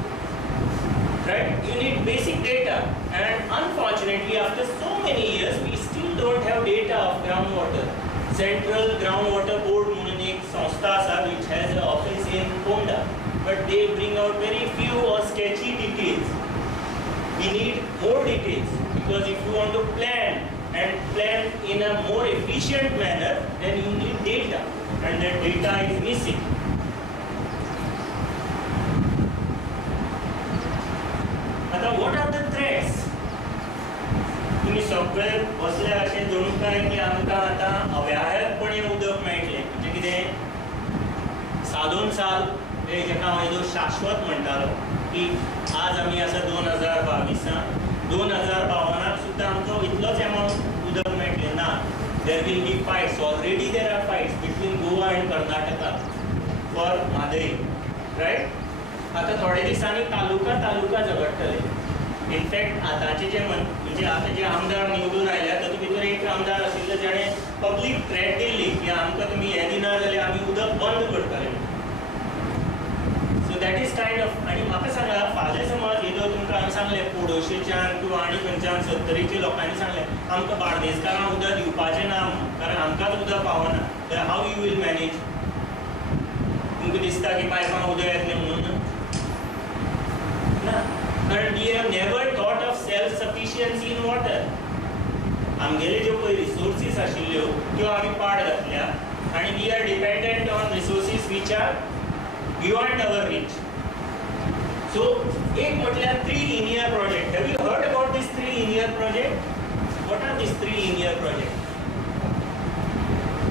right? You need basic data, and unfortunately after so many years we still don't have data of groundwater. Central Groundwater Board म्हणून एक संस्था आसा which has an office in Ponda, but they bring out very few or sketchy details. We need more details, because if you want to plan and plan in a more efficient manner, then you need data, and that data is missing. आता what are the threats? तुम्ही सगळे बसले अशें जणू काय की आमकां आतां अव्याहतपणे उदक मेळटलें, म्हणजे कितें सादोन साल जेका हांव येदो शाश्वत म्हणटालो की आज आमी आसा 2022 2052 सुद्दां आमकां इतलोच एमावंट उदक मेळटलें ना. There will be fights, already there are fights between Goa and Karnataka for Mhadei, right? आता थोडे दिसांनी तालुका झगडटले. इनफॅक्ट आतांचे जे म्हणजे आता जे आमदार निवडून आयल्या तातूंत भितर एक आमदार आशिल्लो जेणें पब्लीक थ्रेट दिल्ली की आमकां तुमी हें दिना जाल्यार आमी उदक बंद करतले. So that is kind of. आनी म्हाका सांगा, फाल्यां समज येदो तुमकां हांवें सांगलें पोडोशेच्यान किंवा आनी खंयच्यान 70च्या लोकांनी सांगलें आमकां बार्देसकारांक उदक दिवपाचें ना कारण आमकांच उदक पावना, जाल्यार हाव यू वील मॅनेज? तुमकां दिसता की पायपां उदक येतलें म्हणून? ना, कारण we have never thought of self sufficiency in water. आमगेले ज्यो पळय रिसोर्सीस आशिल्ल्यो त्यो आमी पाड घातल्या, आनी we are dependent on resources which are beyond our reach. So एक म्हटल्यार 3 linear project. Have you heard about these 3 linear project? What are these 3 linear project?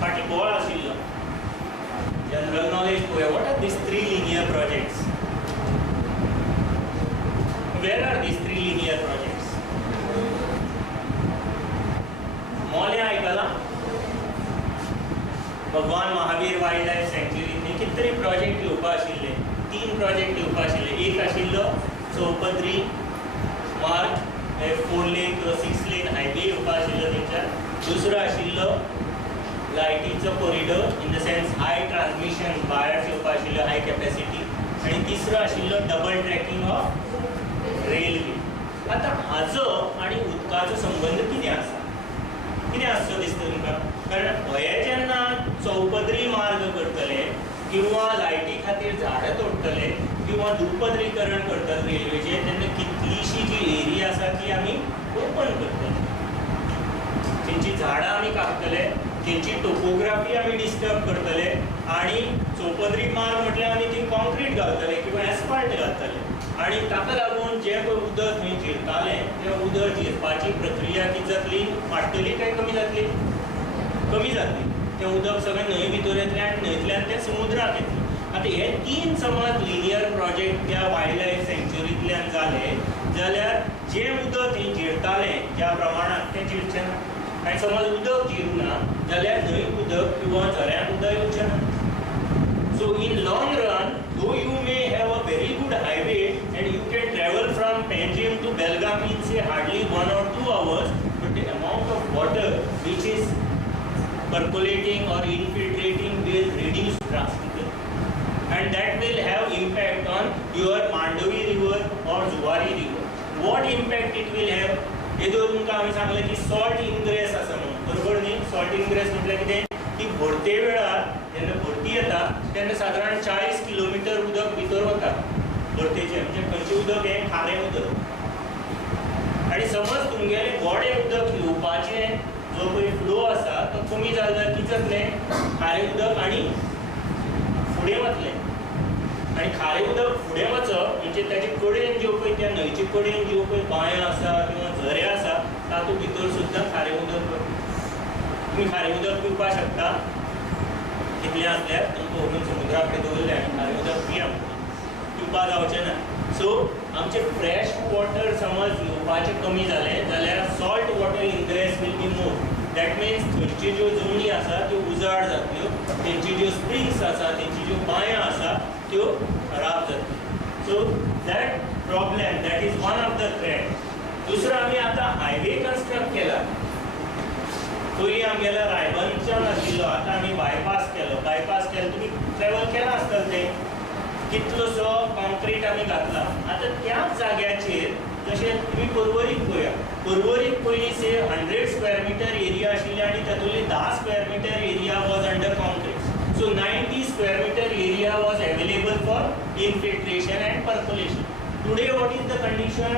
फाटी बोवाळ आशिल्लो जनरल नॉलेज पळोवया. What are these 3 linear projects? Where are these 3 linear projects? मोल्या आयकला Bhagwan Mahavir wild life सँक्च्युरींनी कितें तरी प्रोजेक्ट घेवपा आशिल्ले. 3 प्रोजेक्ट घेवपा आशिल्ले. एक आशिल्लो चौपदरी मार्ग, 4 लेन किंवा 6 लेन हायवे येवपा आशिल्लो थंयच्यान. दुसरो आशिल्लो लायटीचो corridor in the sense hi transmission wires येवपा आशिल्ल्यो, हाय कॅपॅसिटी. आनी तिसरो आशिल्लो डबल ट्रॅकिंग ऑफ रेल्वे. आता हाजो आणि उदकाचो संबंध कितें आसा? कितें आसचो दिसता तुमकां? कारण हे जेन्ना चौपदरी मार्ग करतले किंवा लायटी खातीर झाडां तोडटले किंवा दुपदरीकरण करतले रेल्वेचे, तेन्ना कितलीशी जी एरिया आसा ती आमी ओपन करतले. तेंची झाडां आमी कापतले, तेंची टोपोग्राफी आमी डिस्टर्ब करतले, आनी चौपदरी मार्ग म्हटल्यार आमी ती कॉन्क्रीट घालतले किंवा एस्फाल्ट घालतले. आणि ताका लागून जे पळय उदक थंय जिरतालें तें उदक जिरपाची प्रक्रिया कितें जातली? वाडटली काय कमी जातली? कमी जातली. तें उदक सगळें न्हंये भितर येतलें आनी न्हंयेंतल्यान तें समुद्राक येतलें. आतां हे 3 समज लिनियर प्रोजेक्ट त्या वायल्ड लायफ सँक्च्युरींतल्यान जाले जाल्यार जें उदक थंय जिरतालें ज्या प्रमाणांत तें जिरचें ना. आनी समज उदक जिरूना जाल्यार न्हंयेक उदक किंवा झऱ्यांत उदक येवचें ना. So in long run, though you may have a very good highway and you can travel from Panjim to Belgaum in say hardly 1 or 2 hours, but the amount of water which is percolating or infiltrating will reduce drastically, and that will have impact on your Mandovi river or Zuari river. What impact it will have? येदो तुमकां हांवें सांगलें की salt ingress आसा म्हणून, बरोबर न्ही? Salt ingress म्हटल्यार कितें की ती भरते वेळार जेन्ना भरती येता तेन्ना सादारण 40 किलोमीटर उदक भितर वता भरतेचें, म्हणजे खंयचें उदक हें खारें उदक. आनी समज तुमगेलें गोडें उदक येवपाचें जो पळय फ्लो आसा तो कमी जालो जाल्यार कितें जातलें, खारें उदक आनी फुडें वतलें. आनी खारें उदक फुडें वचप म्हणजे ताचे कडेन ज्यो पळय त्या न्हंयचे कडेन ज्यो पळय बांयो आसा किंवा झरे आसा तातूंत भितर सुद्दां खारें उदक तुमी खारें उदक पिवपाक शकता. कितलें आसल्यार तुमकां व्हरून समुद्रा कडेन दवरलें आनी खारें उदक पिवपाक जावचें ना. सो आमचें फ्रेश वॉटर समज येवपाचें कमी जालें जाल्यार salt water ingress will be more. That means थंयच्यो ज्यो जमनी आसा त्यो उजाड जातल्यो, तेंच्यो ज्यो स्प्रिंग्स आसा तेंच्यो ज्यो बांयो आसा त्यो खराब जातल्यो. So that problem that is one of the threat. दुसरो आमी आतां हायवे कन्स्ट्रक्ट केला. पयलीं आमगेलो रायबंदच्यान आशिल्लो, आतां आमी बायपास केलो. तुमी ट्रॅवल केला आसतलें तें कितलोसो कॉन्क्रीट आमी घातला. आतां त्याच जाग्याचेर जशें तुमी पर्वरीक पळया, पर्वरीक पयलीं से 100 स्क्वेअर मिटर एरिया आशिल्ली आनी तातूंतली 10 square metre area was under concrete. So 90 square meter area was available for infiltration and percolation. Today what is the condition?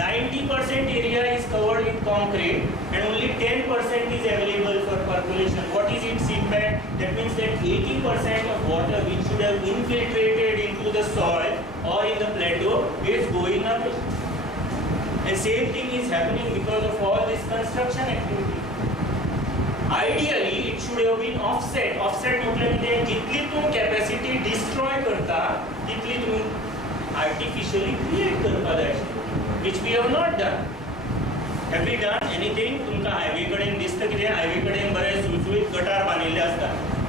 90% area is covered with concrete and only 10% is available for percolation. What is its impact? That means that 80% of water which should have infiltrated into the soil or in the plateau is going away. And same thing is happening because of all this construction activity. Ideally it should have been offset. Offset म्हटल्यार कितें, जितली तूं capacity destroy करता तितली तूं artificially create करपा जाय, which we have not done. Have we done anything? तुमकां हायवे कडेन दिसता कितें, हायवे कडेन बरें सुळसुळीत गटार बांदिल्ले आसता.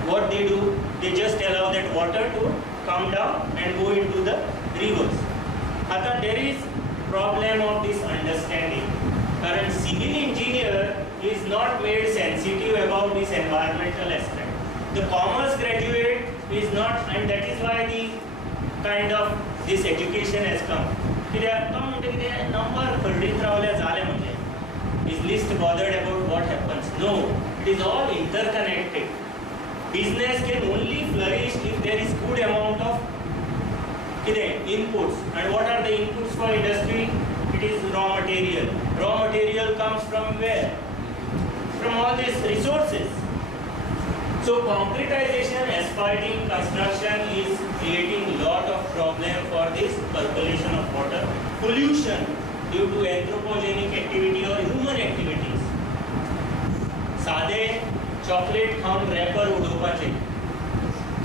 What they do? They just allow that water to come down and go into the rivers. आता there is problem of this understanding. कारण civil engineer is not made sensitive about this environmental aspect. The commerce graduate is not, and that is why the kind of this education has come. कित्याक तो म्हणटा कितें, number खड्डीत रावल्या जालें म्हणजे. Is least bothered about what happens? No, it is all interconnected. Business can only flourish if there is good amount of inputs. And what are the inputs for industry? It is raw material. Raw material comes from where? From all these resources. So concretization, asphalting, construction is creating lot of problem for this percolation of water. Pollution due to anthropogenic activity or human activities. सादे chocolate खाऊन wrapper उडोवपाचे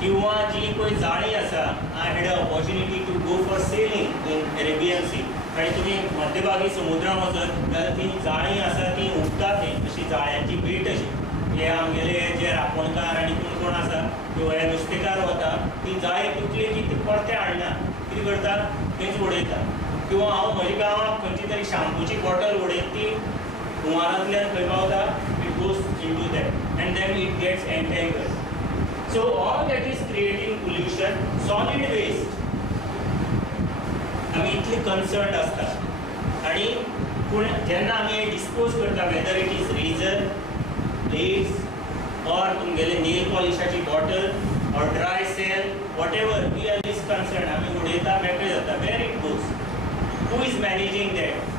किंवा जी कोई जाळी आसा. I had a opportunity to go for sailing in Arabian sea. आनी तुमी मध्यभागी समुद्रांत वचत जाल्यार ती जाळी आसा ती उडटा ती अशी जाळ्यांची बीट अशी. हे आमगेले जे रांपोणकार आनी कोण आसा किंवा हे नुस्तेकार वता, ती जाळी तुटली की ती परते हाडना, कितें करता थंयच उडयता. किंवा हांव म्हज्या गांवांत खंयची तरी शॅम्पूची बॉटल उडयत ती हुंवारांतल्यान खंय पावता, it goes into that and then it gets entangled. So all that is creating pollution. Solid waste आमी इतली कन्सर्न आसता आनी पूण जेन्ना आमी डिस्पोज करता, whether it is razor, blades or तुमगेले नेल पॉलिशाची bottle or dry cell, whatever we are is concern, आमी उडयता मेकळे जाता. Where it goes? Who is managing that?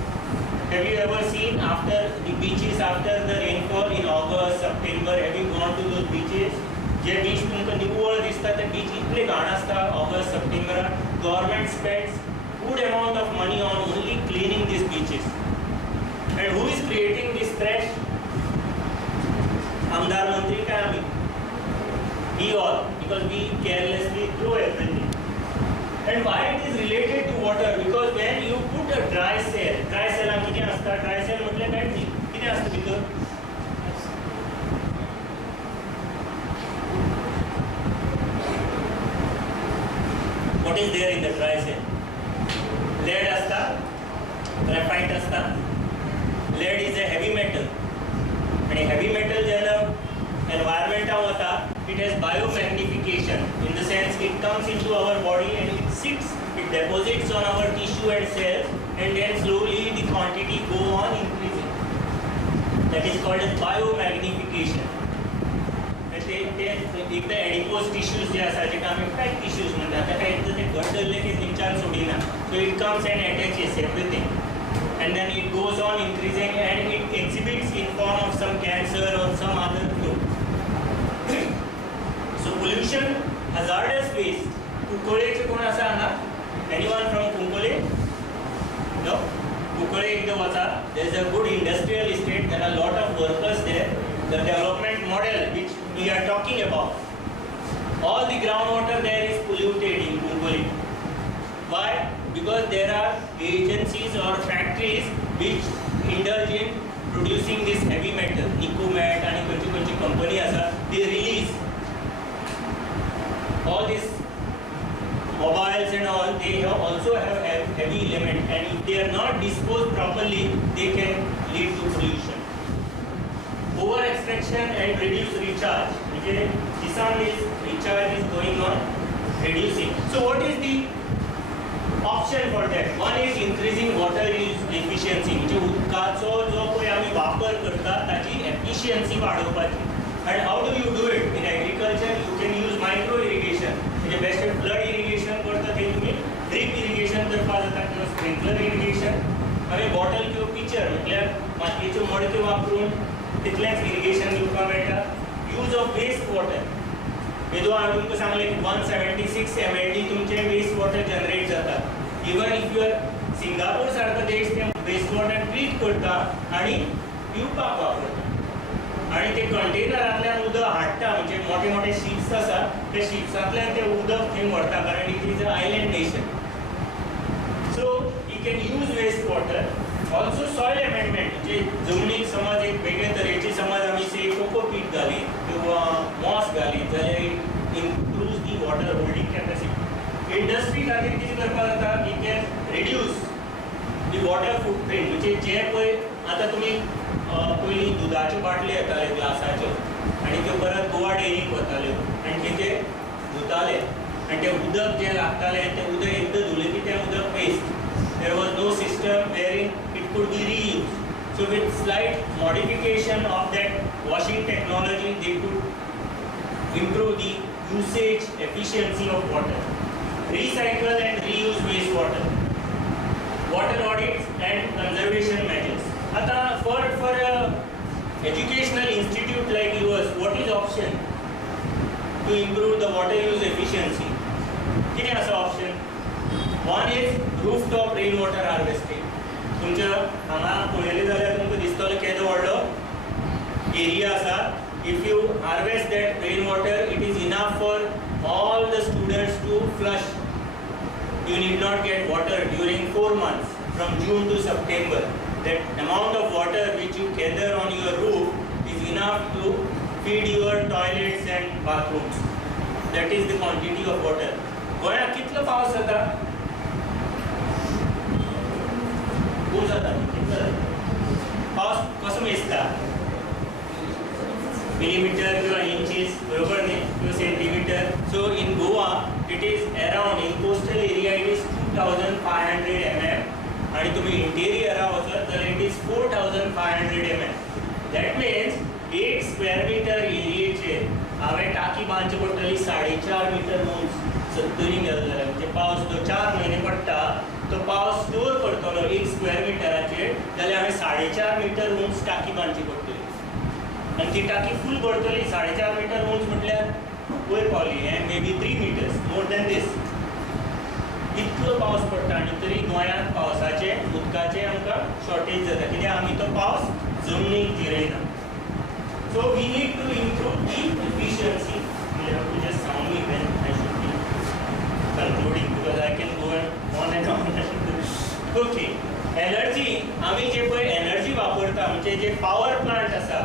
Have you ever seen after the beaches, after the rainfall in August, September, have you gone to those beaches? जे beach तुमकां निवळ दिसता ते beach इतले घाण आसता ऑगस्ट सप्टेंबरान. Government spends good amount of money on only cleaning these beaches. And who is creating this threat? Amdar Mantri ka ami. We all, because we carelessly throw everything. And why it is related to water? Because when you put a dry cell am kiti asta? Dry cell matle काय नाही, किती असतं भितर? What is there in the dry cell? Lead असता, graphite असता. Lead is a heavy metal. आणि heavy metal जेन्ना environment वता, it has biomagnification. In the sense it comes into our body and it sits, it deposits on our tissue and cells, and then slowly the quantity go on increasing. That is called as biomagnification. एकदा adipose tissues जे आसा जेका आमी fat tissues म्हणटा ताका एकदा ते घट धरले की निमच्यान सोडिना so it comes and attaches everything and then it goes on increasing and it exhibits in form of some cancer or some other flow. So pollution, hazardous waste. Kukole कोण आसा हांगा? Anyone from Kukole? No? Kukole एकदा वचा. There is a good industrial estate. There are a lot of workers there. The development model which we are talking about. All the groundwater there is polluted in Kukole. Why? Because there are agencies or factories which indulge in producing this heavy metal, Nicomet and खंयची company आसा, they release all these mobiles and all, they also have heavy element and if they are not disposed properly, they can lead to pollution. Over extraction and reduce recharge, because Kisan is recharge is going on reducing. So what is the option for that? One is increasing water use efficiency. म्हणजे उदकाचो जो पळय आमी वापर करता ताची efficiency वाडोवपाची. And how do you do it? In agriculture you can use micro irrigation. म्हणजे बेस्ट फ्लड इरिगेशन करता ते तुम्ही ड्रिप इरिगेशन करपा जाता किंवा स्प्रिंकलर इरिगेशन. हांवें बॉटल किंवा पिक्चर म्हटल्यार मातयेच्यो मडक्यो वापरून तितलेंच इरिगेशन दिवपाक मेळटा. Use of waste water. हेदो हांवें तुमकां सांगलें की 176 mld तुमचे वेस्ट वॉटर जनरेट जाता. Even if you are Singapore सारको देश ते वेस्ट वॉटर ट्रीट करता आणि पिवपाक वापरता आणि ते कंटेनरांतल्यान उदक हाडटा म्हणजे मोठे मोठे शिप्स आसा त्या शिप्सांतल्यान ते उदक थंय व्हरता कारण it is a island nation. So you can use waste water. Also soil amendment म्हणजे जमनीक समज एक वेगळे तरेची समज आमी से कोकोपीट घाली किंवा मॉस घाली जाल्यार it improves the water holding capacity. Industry खातीर कितें करपाक जाता you can reduce the water footprint म्हणजे जे पळय आतां तुमी पयलीं दुदाच्यो बाटल्यो येताले ग्लासाच्यो आनी त्यो परत गोवा डेअरीक वताल्यो आनी कितें धुताले आनी तें उदक जें लागतालें तें उदक एकदां धुलें की तें उदक waste. There was no system wherein it could be reused. So with slight modification of that washing technology, they could improve the usage efficiency of water. Recycle and reuse wastewater. Water audits and conservation measures. Ata for a educational institute like yours, what is option to improve the water use efficiency? Kine asa option? One is rooftop rainwater harvesting. तुमच्या हांगा पळयलें जाल्यार तुमकां दिसतलो केदो व्हडलो area आसा. If you harvest that rainwater, it is enough for all the students to flush. You need not get water during 4 months from June to September. That amount of water which you gather on your roof is enough to feed your toilets and bathrooms. That is the quantity of water. गोंयांत कितलो पावस जाता? खूब जाता. पावस कसो मेजता? Millimetre किंवा inches बरोबर न्ही किंवा centimetre. So in Goa it is around in coastal area it is 2500 mm आणि तुम्ही इंटेरियरा वचत जाल्यार it is 4500 mm. That means 1 square metre एरियेचेर हांवें टाकी बांदची पडटली 4.5 मीटर उंच 70 गेलो जाल्यार म्हणजे पावस जो 4 म्हयने पडटा तो पावस स्टोर करतलो 1 स्क्वेअर मिटराचेर जाल्यार हांवें 4.5 मीटर उंच टाकी बांदची पडटली आनी ती टाकी फूल भरतली. 4.5 मीटर उंच म्हटल्यार वयर पावली and may be 3 meters more than these. इतलो पावस पडटा आनी तरी गोंयांत पावसाचे उदकाचे आमकां शॉर्टेज जाता कित्याक आमी तो पावस जमनीक जिरयना. So we need to improve the efficiency. You have to just sound me when I should be concluding because I can go on and on. Okay. Energy आमी जे पळय एनर्जी वापरता म्हणजे जे पॉवर प्लांट आसा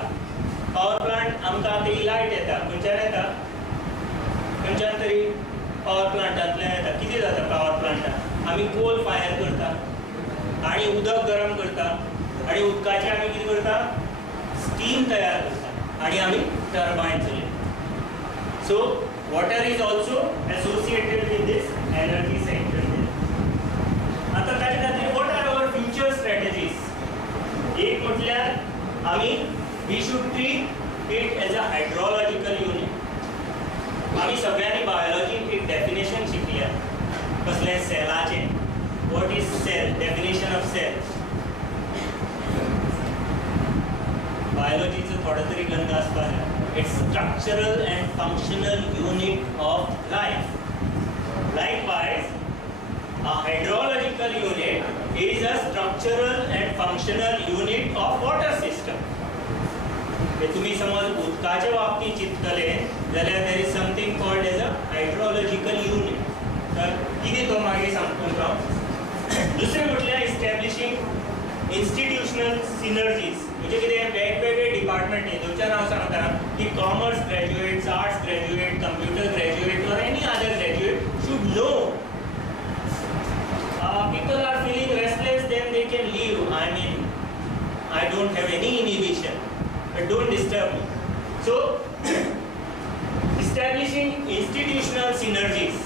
पॉवर प्लांट आमकां आतां ही light येता खंयच्यान येता? खंयच्यान तरी पॉवर प्लांटांतल्यान येता. कितें जाता पॉवर प्लांटान? आमी कोल फायर करता आनी उदक गरम करता आनी उदकाचें आमी कितें करता? स्टीम तयार करता आनी आमी टर्बायन चलयता. सो water is also associated with this energy sector. आता ताचे खातीर what are our future strategies? एक म्हटल्यार आमी we should treat it as a hydrological unit. आम्ही सगळ्यांनी बायोलॉजीन एक डेफिनेशन शिकल्या कसले सेलाचे. What is cell? Definition of cell. बायोलॉजीचं थोडं तरी गंध आसपा जाय. It's structural and functional unit of life. Likewise, a hydrological unit is a structural and functional unit of water system. तुम्ही समज उदकाच्या बाबतीत चिंतले जाल्यार there is something called as a hydrological unit. तर कितें तो मागीर सांगता तुमकां. दुसरें म्हटल्यार establishing institutional synergies. म्हणजे कितें वेगवेगळे डिपार्टमेंट न्ही. थंयच्यान हांव सांगता की commerce graduates, arts graduate, computer graduate or any other graduate should know. People are feeling restless, then they can leave. I mean, I don't have any inhibition, but don't disturb me. So, establishing institutional synergies.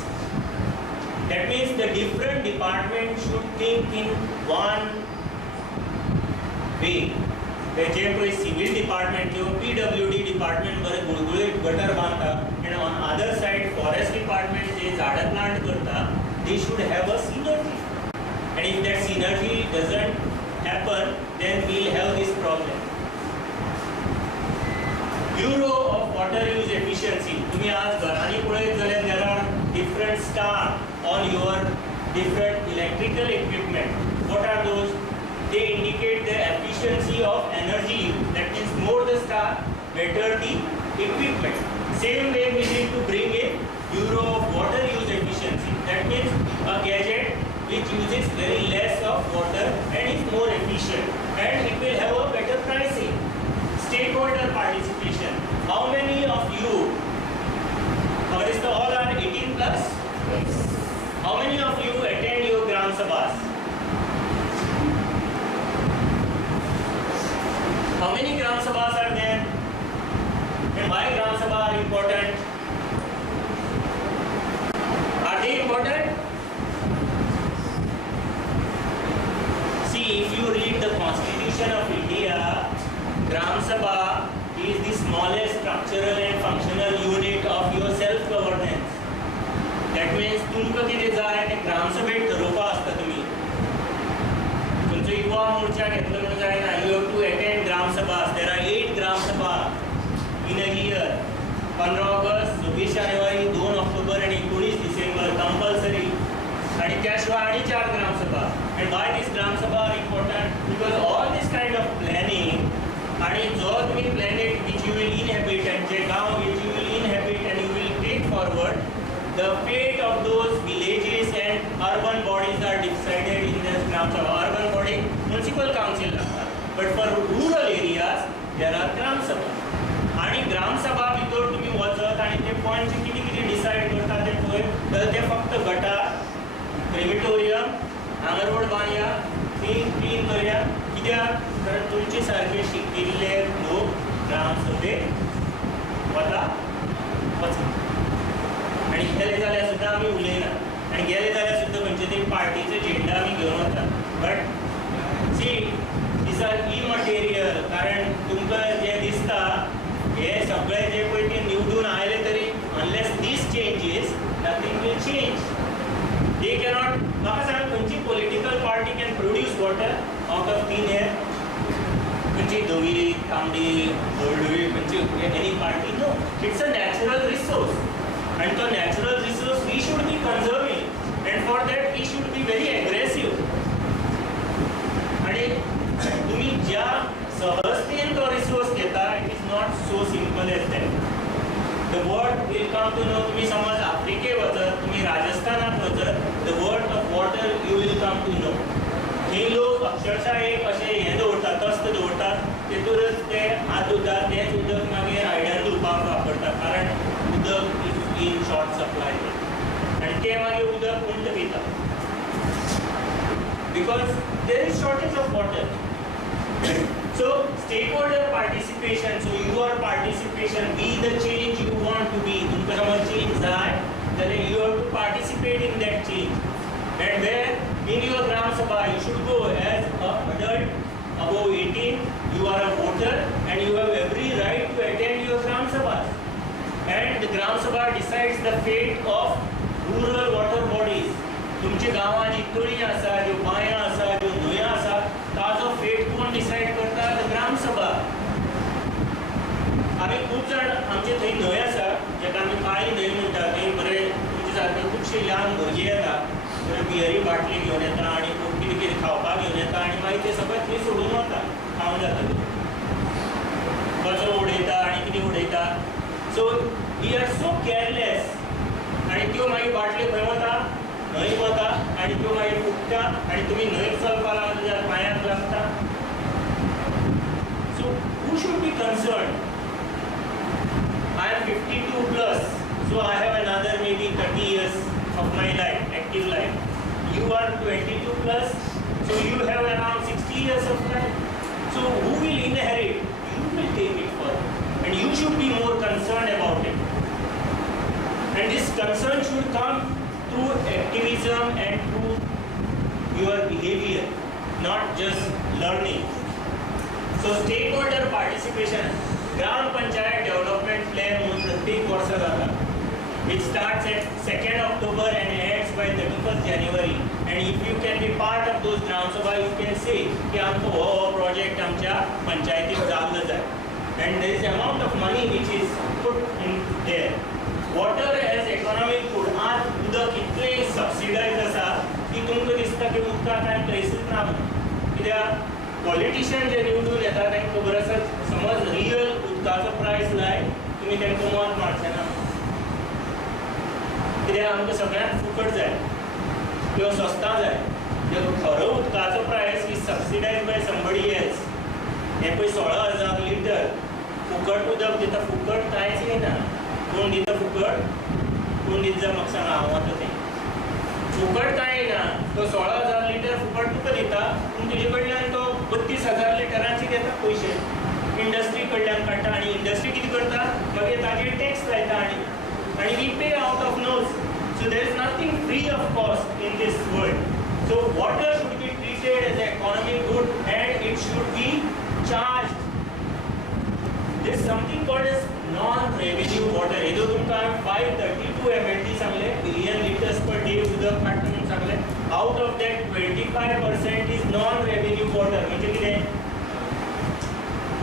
That means the different departments should think in one way. जे पळय civil department किंवा PWD department बरे गुळगुळीत gutter बांधता and on other side forest department जे झाडां plant करता, they should have a synergy. And if that synergy doesn't happen, then we'll have this problem. Bureau of Water Use Efficiency. तुम्ही आज घरांनी पळयत जाल्यार there are different star on your different electrical equipment. What are those? They indicate the efficiency of energy use. That means more the star, better the equipment. Same way we need to bring in Bureau of Water Use Efficiency. That means a gadget which uses very less of water and is more efficient, and it will have a better pricing. Stakeholder participation. How many of you, all are 18 plus? Yes. How many of you attend your Gram Sabhas? How many Gram Sabhas are there? And why Gram Sabha are important? Are they important? See, if you read the Constitution of India, Gram Sabha is the smallest structural and functional unit of your self-governance. That means तुमकां कितें जाय तें ग्राम सभेक ठरोवपा आसता. तुम्ही तुमचो युवा मोर्चा घेतलो म्हणून जायना. You have to attend Gram Sabhas. There are 8 Gram Sabha in a year. 15 August, 26 January, 2 October आणि 19 डिसेंबर कंपल्सरी. आणि त्याशिवाय आणि 4 Gram Sabha. And why this Gram Sabha are important? Because all this kind of planning आणि जो तुम्ही planet which you will inhabit and J Gao which you will inhabit and you will take forward, the fate of those villages and urban bodies are decided in this Gram Sabha. Urban body, municipal council. But for rural areas, there are Gram Sabha. आणि ग्राम सभा भितर तुम्ही वचत आणि ते point किती किती decide करता ते पळय तर ते फक्त गटार, क्रेमिटोरियम, हांगर रोड बांदया, क्लीन करया. कित्याक? कारण तुमचे सारखे शिकिल्ले लोक ग्राम सभेक वचत. आणि गेले जाल्यार सुद्दां आमी उलयना. आणि गेले जाल्यार सुद्दां खंयचे तरी पार्टीचो झेंडा आमी घेवन वतात. But see these are immaterial. कारण तुमकां जें दिसता हे सगळे जे पळय ते निवडून आयले तरी unless these changes nothing will change. They cannot. म्हाका सांग खंयची political party can produce water out of clean air? खंयची धवी, तांबडी, हळडुवी, खंयची any party? No. It's a natural resource. And the natural resource we should be conserving, and for that we should be very aggressive. आणि तुम्ही ज्या सहजतेन तो resource घेता, it is not so simple as that. The world will come to know. तुम्ही समज आफ्रिके वचत, तुम्ही राजस्थानात वचत, the world of water you will come to know. हे लोक अक्षरशः एक असे हे दवरतात, तस्त दवरतात, तेतूनच ते हात धुतात, तेच उदक मागीर आयड्यार धुवपाक वापरतात. कारण उदक in short supply and ते मागीर उदक उंट पिता because there is shortage of water. So stakeholder participation. So your participation, be the change you want to be. तुमकां समज change जाय जाल्यार you have to participate in that change. And where in your Gram Sabha you should go as an adult above 18. You are a voter and you have every right to attend your Gram Sabha. and the Gram Sabha decides the fate of rural water bodies. तुमची गांवां जी तळी आसा, ज्यो बांयां आसा, ज्यो न्हंयो आसा, ताजो फेट कोण डिसायड करता? द ग्राम सभा. आमी खूब जाण आमचे थंय न्हंय आसा, जेका आमी काळी न्हंय म्हणटा, थंय बरे तुमचे सारके खुबशे ल्हान भुरगे येता, बरे बियरी बाटली घेवन येता आनी खूब कितें कितें खावपाक घेवन येता आनी मागीर ते सगळें थंय सोडून वता, खावन जाता कचरो उडयता आनी कितें उडयता. So we are so careless आनी त्यो मागीर बाटल्यो खंय वता? न्हंय वता आनी त्यो मागीर फुटता आनी तुमी न्हंयेक चलपाक लागले जाल्यार पांयांक लागता. So who should be concern? I am 52 plus, so I have another maybe 30 years of my life, active life. You are 22 plus, so you have around 60 years of life. So who will inherit? You will take it forward, and you should be more concerned about it. And this concern should come through activism and through your behavior, not just learning. So stakeholder participation. Gram panchayat development plan म्हणून प्रत्येक वर्सा जाता. It starts at 2nd October and ends by 31st January. And if you can be part of those Gram Sabha, you can say की आमको हो project आमच्या पंचायतीक जाल्लो जाय. And there is amount of money which is put in there. Water as economic good. आज उदक इतलें subsidized आसा की तुमकां दिसता की उदकाक कांय प्लेसीस ना म्हणून. कित्याक पॉलिटिशियन जे निवडून येता तांकां खबर आसा समज रियल उदकाचो प्रायस लाय तुमी तांकां मत मारचे ना. कित्याक आमकां सगळ्यांक फुकट जाय किंवा सस्ता जाय. खरो उदकाचो प्रायस is subsidised by somebody else. हें पळय 16,000 लिटर फुकट उदक दिता. फुकट कांयच घेयना. कोण दिता फुकट? कोण दिता म्हाका सांगा, हांव वता तें. फुकट कांय ना. तो 16,000 लिटर फुकट तुका दिता पूण तुजे कडल्यान तो 32,000 लिटरांचे घेता पयशे. इंडस्ट्री कडल्यान काडटा आनी इंडस्ट्री कितें करता? मागीर ताजेर टॅक्स लायता आनी we pay out of nose. So there is nothing free of cost in this world. So water should be treated as economic good and it should be charged. There is something called as non-revenue water. हेजो तुमकां 532 MLD सांगले, billion litres per day उदक काडटा म्हणून सांगले. Out of that 25% is non-revenue water. म्हणजे कितें?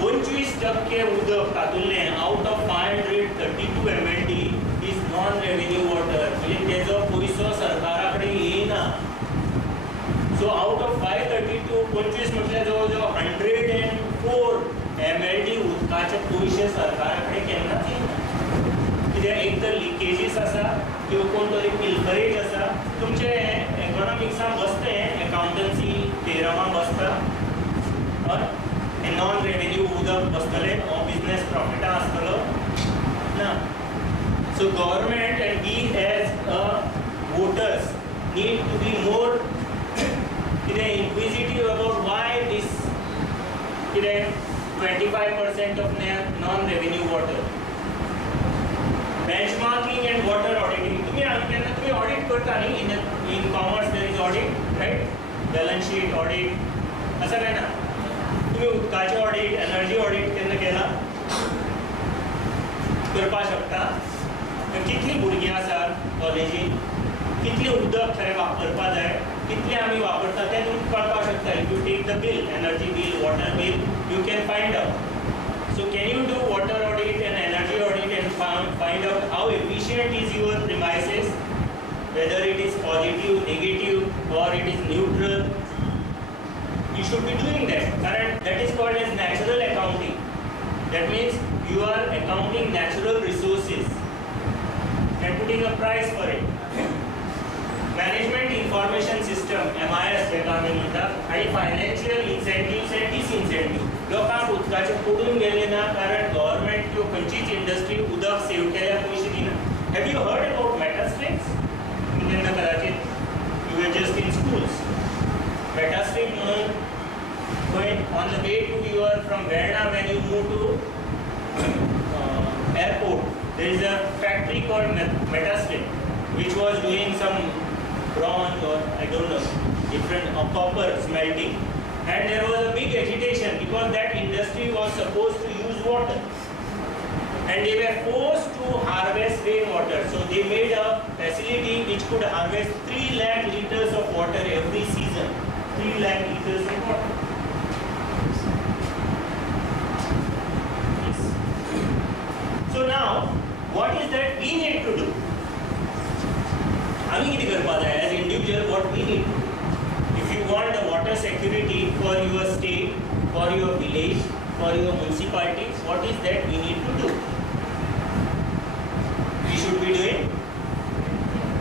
25% उदक तातूंतलें out of 532 MLD is non-revenue water. म्हणजे तेजो पयसो सरकारा कडेन येयना. सो आउट ऑफ 532, 25 म्हटल्यार जवळ जवळ 104 MLD उदकाचे पयशे सरकारा कडेन केन्नाच येयना. कित्याक एक तर लिकेजीस आसा किंवा कोण तरी पिल्फरेज आसा. तुमचे इकॉनॉमिक्सान बसता हें अकाउंटन्सी थेरमां बसता हें नॉन रेवेन्यू उदक बसतलें हो बिजनेस प्रॉफिटा आसतलो ना. So government and we as a voters need to be more कितें इन्क्विजिटीव अबाउट वाय दीस कितें 25% of non-revenue water. Benchmarking and water auditing. तुम्ही audit करता न्ही? In commerce there is audit, right? Balance sheet audit. असं काय ना? तुम्ही उदकाचे audit, energy audit केन्ना केला? करपाक शकता. कितली भुरगीं आसात कॉलेजीन? कितलें उदक खरें वापरपाक जाय? कितलें आमी वापरता तें तुमकां कळपाक शकता. If you take the bill, energy bill, water bill, you can find out. So can you do water audit and energy audit and find out how efficient is your premises, whether it is positive, negative or it is neutral? You should be doing that. And that is called as natural accounting. That means you are accounting natural resources and putting a price for it. Management Information System, MIS जेका आमी म्हणटात, आनी financial इन्सेंटिव्स and डिसइन्सेंटिव्ह. लोकांक उदकाचे पडून गेले ना कारण गव्हर्मेंट किंवा खंयचीच इंडस्ट्री उदक सेव केल्यार पयशे दिना. Have you heard about Metastrix? तेन्ना कदाचित you were just in schools. Metastrik म्हणून खंय on the way to your from Verna when you move to airport there is a factory called Metastrik which was doing some bronze or I don't know, different copper smelting. And there was a big agitation because that industry was supposed to use water. and they were forced to harvest rainwater. So they made a facility which could harvest 3 lakh liters of water every season. 3 lakh liters of water. Yes. So now, what is that we need to do? आम्ही किती करपा जाय as individual? What we need to do? If you want the water security for your state, for your village, for your municipality, what is that we need to do? We should be doing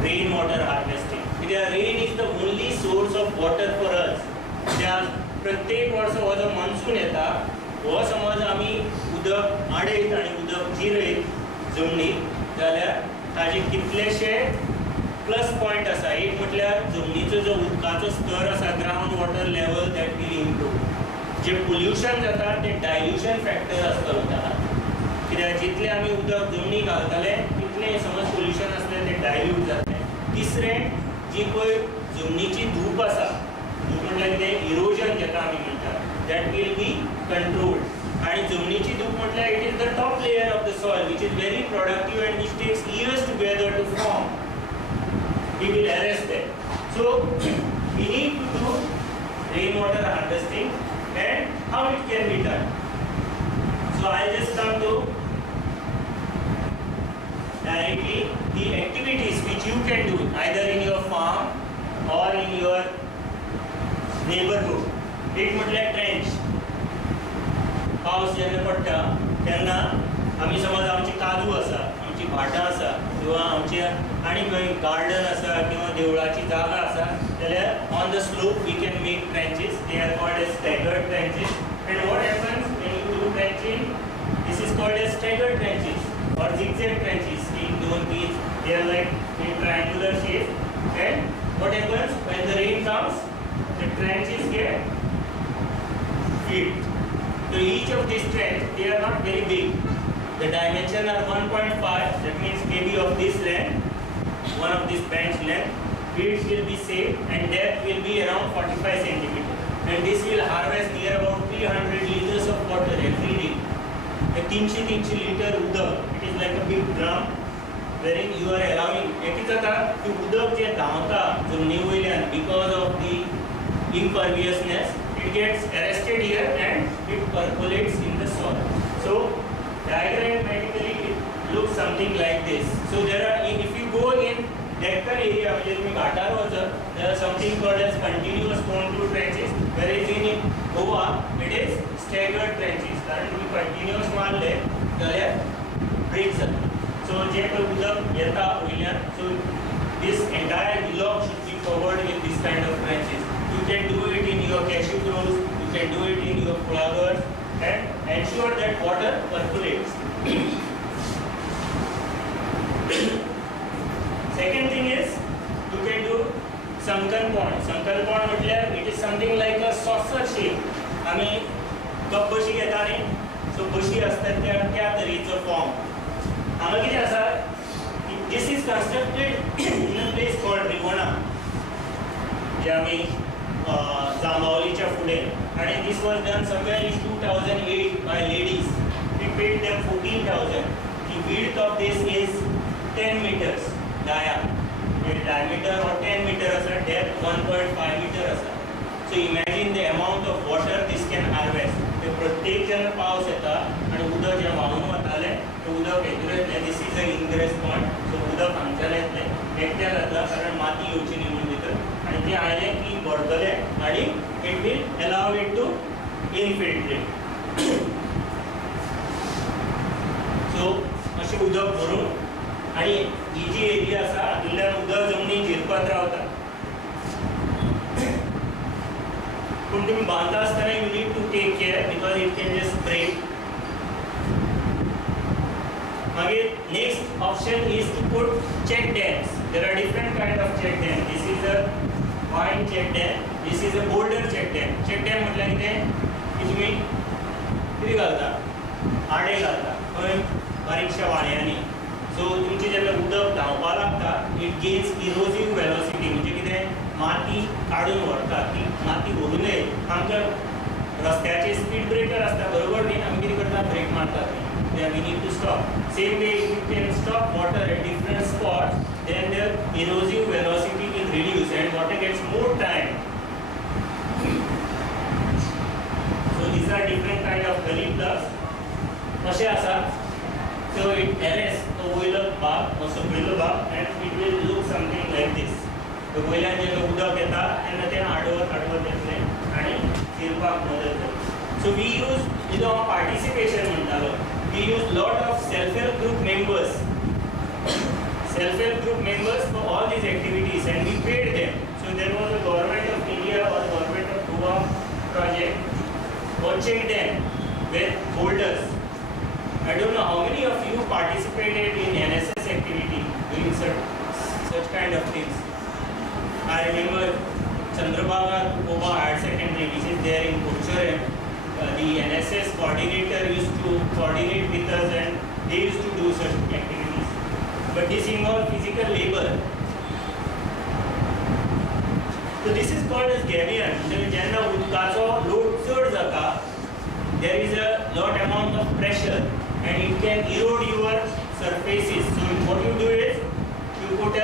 rainwater harvesting. Because rain is the only source of water for us. त्या प्रत्येक वर्ष हो जो monsoon येता, हो समज आमी उदक आडयत आणि उदक जिरयत जमनीत जाल्यार ताजे कितलेशे प्लस पॉइंट आसा. एक म्हटल्यार जमनीचो जो उदकाचो स्तर आसा, ground water level that will improve. J pollution जाता ते डायल्युशन फॅक्टर आसतलो ताका. कित्याक जितले आमी उदक जमनी घालतले तितले समज पोल्युशन आसलें ते डायल्यूट जातलें. तिसरें जी पळय जमनीची धूप आसा, धूप म्हटल्यार कितें इरोजन जाता आमी म्हणटा, दॅट विल बी कंट्रोल्ड. आणि जमनीची धूप म्हटल्यार it is the top layer of the soil which is very productive and which takes years together to form. We will arrest them. So we need to do rainwater harvesting and how it can be done. So I'll just come to directly the activities which you can do either in your farm or in your neighborhood. एक म्हटल्यार trench. पावस जेन्ना पडटा तेन्ना आमी समज आमची काजू आसा, आमची भाटां आसा किंवा आमचे आनी खंय गार्डन आसा किंवा देवळाची जागा आसा जाल्यार on the slope we can make trenches. They are called as staggered trenches. And what happens when you do trenching, this is called as staggered trenches or zigzag trenches. They are like in triangular shape. And what happens when the rain comes, the trenches get filled. So each of these trenches, they are not very big. The dimension are 1.5. That means maybe of this length, one of this bench length. Width will be same and depth will be around 45 centimeter. And this will harvest near about 300 liters of water every day. The 300 liter udak. It is like a big drum wherein you are allowing. Ekit jata ki udak je धावता जमनी वयल्यान because of the imperviousness, it gets arrested here and it percolates in the soil. So diagrammatically it looks something like this. So there are, if you go in Deccan area, which is in Ghatar also, there are something called as continuous contour trenches. Whereas in Goa, it is staggered trenches. कारण तुम्ही continuous मारले जाल्यार breaks जाता. So जे पळय उदक येता वयल्यान, so this entire hillock should be covered with this kind of trenches. You can do it in your cashew groves, you can do it in your flowers, and ensure that water percolates. Second thing is you can do sunken pond. Sunken pond म्हटल्यार it is something like a saucer shape. आम्ही cup बशी घेता न्ही, सो बशी असतात त्या तरेचो form. हांगा कितें आसा, this is constructed in a place called Rivana, जे आमी जांबावलीच्या फुडें, आणि this was done somewhere in 2008 by ladies. We paid them 14,000. The width of this is 10 meters. diameter or 10 meter असा, depth 1.5 meter असा. So imagine the amount of water this can harvest. ते प्रत्येक जेन्ना पावस येता आणि उदक जे व्हांवून वतालें तें उदक हेतून येतलें. This is a ingress point. So उदक हांगच्यान येतलें, एकट्या जातला कारण माती येवची न्ही म्हणून भितर, आनी तें आयलें की भरतलें आनी इट वील अलाव इट टू इनफिल्ट्रेट. सो अशें उदक भरून आणि ही जी एरिया आसा हातूंतल्यान उदक जमनी जिरपत रावता. पूण तुमी बांदता आसतना you need to take care because it can just break. मागीर next option is to put check dams. There are different kind of check dam. This is a vine check dam, this is a boulder check dam. Check dam म्हटल्यार कितें की तुमी कितें घालता, आडे घालता खंय बारीकशा वाड्यांनी. सो तुमचें जेन्ना उदक धांवपा लागता इट गेन्स इरोजीव वेलोसिटी. म्हणजे कितें, माती काडून व्हरता. ती माती व्हरूनय आमकां रस्त्याचे स्पीड ब्रेकर आसता बरोबर न्ही, आमी कितें करता, ब्रेक मारतात. we need to stop. Same way, if you can stop water at different spots, then the erosive velocity will reduce and water gets more time. So these are different kind of gully plugs. कशे आसा? So it arrests the boiler bath, also boiler bath, and it will look something like this. The boiler जेन्ना उदक येता तेन्ना तें आडवत येतलें आनी शिरपाक मदत जाता. So we use, participation म्हणटालो. We use lot of self-help group members. Self-help group members for all these activities, and we paid them. So there was a government of India or government of Goa project watching them with boulders. I don't know how many of you participated in NSS activity doing such kind of things. I remember Chandrabhaga Goa Higher Secondary, which is there in Kochur, the NSS coordinator used to coordinate with us and they used to do such activities. But this involved physical labor. So this is called as gabion. So jenna udkacho load chad jata, there is a lot amount of pressure and it can erode your surfaces. So what you do is you put a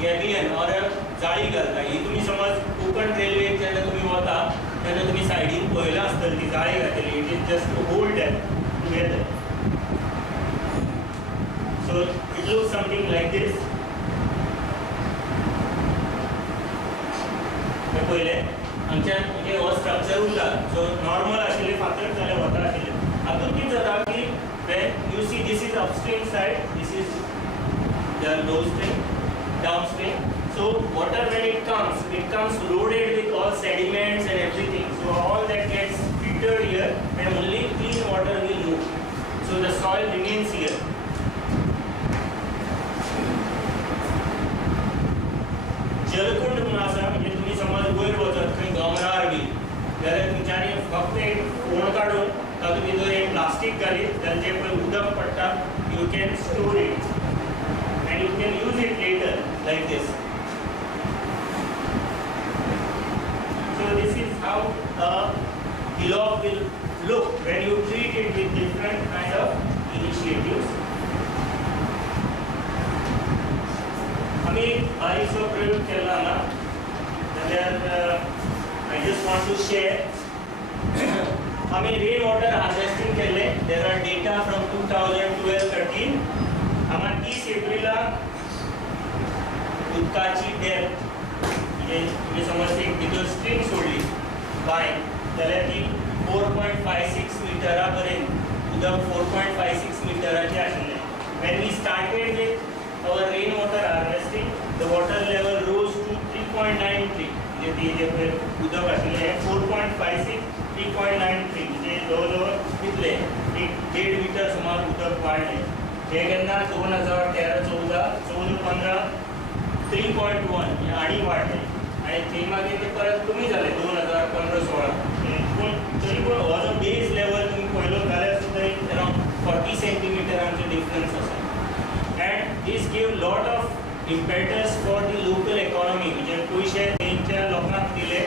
gabion or a जाळी घालता. ही तुम्ही समज कोकण रेल्वेक जेन्ना तुम्ही वता तेन्ना तुम्ही सायडीन पळयला आसतली ती जाळी घातलेली. It is just to hold them together. So it looks something like these. पयले आमच्यान म्हणजे हो स्ट्रक्चर उरला. सो नॉर्मल आशिल्ले फातर जाल्यार वता आशिल्ले. हातूंत कितें जाता की when you see this is upstream side, this is the downstream, downstream. So water when it comes loaded with all sediments and everything. So all that gets filtered here and only clean water will move. So the soil remains here. जलकुंड म्हणून आसा म्हणजे तुम्ही समज वयर वचत खंय दोंगरार बी जाल्यार तुमच्यांनी फक्त एक फोंड काडून तातूंत भितर एक प्लास्टीक घालीत जाल्यार जें पळय उदक पडटा you can store it and you can use it later like this. So this is how a hillock will look when you treat it with different kind of initiatives. आम्ही बारीकसो प्रयोग केला ना जाल्यार I just want to share. आम्ही rain water harvesting केले. There are data from 2012-13. आम्हाला 30 एप्रिलला उदकाची डेप्थ म्हणजे समज एक भितर स्ट्रीम सोडली बाय जाल्यार ती 4.56 मिटरा पर्यंत उदक 4.56 मिटराचें आशिल्लें. when we started with our rain water harvesting the water level rose to 3.93 म्हणजे ती जे उदक आशिल्लें 4.56 3.93 म्हणजे जवळ कितले 1.5 मिटर सुमार उदक वाडलें. हे केन्ना 2013-14 3.1 आनी वाडले आनी थंय मागीर ते परत कमी जाले 2015-16. पूण तरी पूण हो जो बेज लेवल तुमी पळयलो जाल्यार सुद्दां एक अरावंड 40 सेंटीमिटरांचो डिफरन्स आसा. And these give lot of impetus for the local economy म्हणजे पयशे तेंच्या लोकांक दिले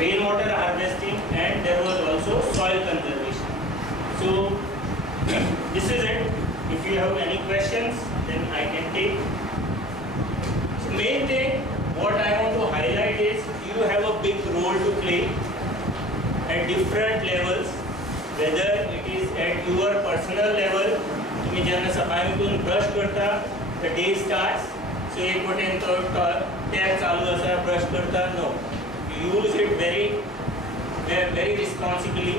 rain water harvesting and there was also soil conservation. So this is it. If you have any questions, then I can take. So main thing, what I want to highlight is you have a big role to play at different levels, whether it is at your personal level. तुम्ही जेन्ना सकाळी उठून brush करता, the day starts. So एक वटेन तो tap चालू आसा ब्रश करता. No, you use it very responsibly.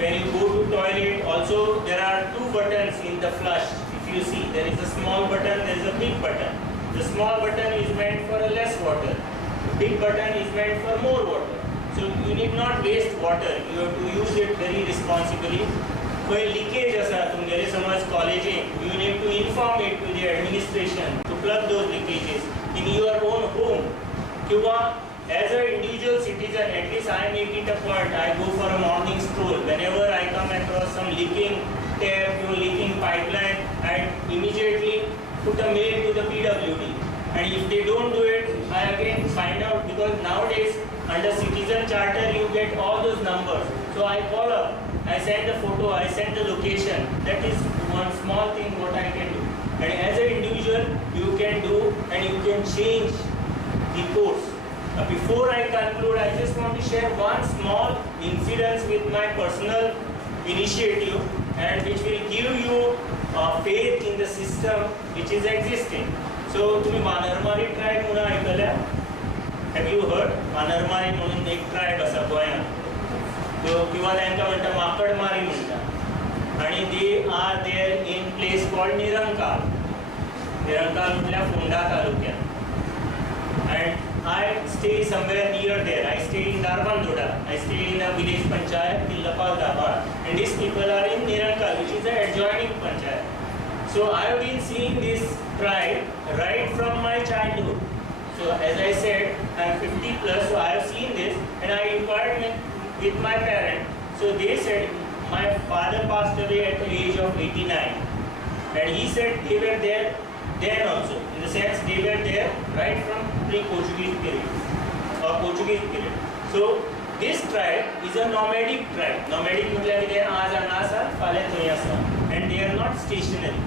When you go to toilet, also there are two buttons in the flush. If you see, there is a small button, there is a big button. The small button is meant for a less water. The big button is meant for more water. So you need not waste water. You have to use it very responsibly. कोई leakage असा तुमगेले समज कॉलेजीन, you need to inform it to the administration to plug those leakages in your own home. किंवा as an individual citizen, at least I make it a point. I go for a morning stroll. Whenever I come across some leaking tap, leaking pipeline, I immediately put a mail to the PWD. And if they don't do it, I again find out because nowadays under Citizen Charter you get all those numbers. So I call up I send the photo, I send the location. That is one small thing what I can do. And as an individual, you can do and you can change the course. Before I conclude, I just want to share one small incident with my personal initiative and which will give you faith in the system which is existing. So, तुम्ही मानरमारी tribe म्हणून ऐकल्या? Have you heard? मानरमारी म्हणून एक tribe असा गोंयांत. किंवा तांकां म्हणटा माकडमारी म्हणटा. आणि they are there in place called निरंकाल. निरंकाल म्हटल्यार फोंडा तालुक्यात. And I stay somewhere near there. I stay in Darbandhoda. I stay in a village panchayat, Tillapal Daba, and these people are in Nirankal, which is an adjoining panchayat. So I have been seeing this tribe right from my childhood. So as I said, I am 50 plus, so I have seen this, and I inquired with my parents. So they said my father passed away at the age of 89, and he said they were there then also. In the sense they were there right from pre-Portuguese period or Portuguese period. So this tribe is a nomadic tribe. Nomadic means they are आज आनासा, फाले थोयासा, and they are not stationary.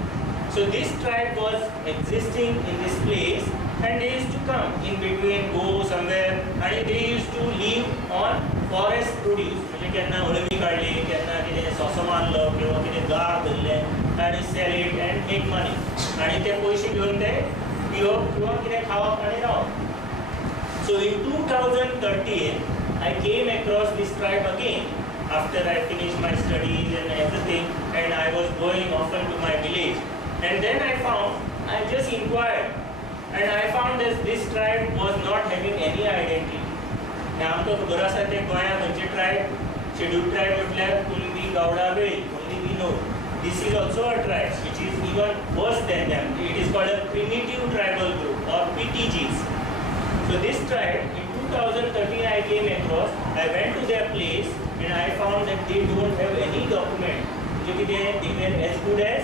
So this tribe was existing in this place, and they used to come in between, go somewhere, and they used to live on forest produce. म्हणजे केन्ना हळवी काडली, केन्ना कितें सोसो मारलो किंवा कितें गार धरलें आणि sell it and make money. आणि ते पयशे घेवन ते पिवप किंवा कितें खावप आणि रावप. So in 2013, I came across this tribe again after I finished my studies and everything, and I was going often to my village. And then I just inquired, and I found that this tribe was not having any identity. आमकां खबर आसा ते गोंया खंयचे tribe, scheduled tribe म्हटल्यार कुणबी, गावडा, वेळी, only we know. This is also a tribe which is even worse than them. It is called a primitive tribal group or PTGs. So this tribe, in 2013 I came across, I went to their place and I found that they don't have any document. They were as good as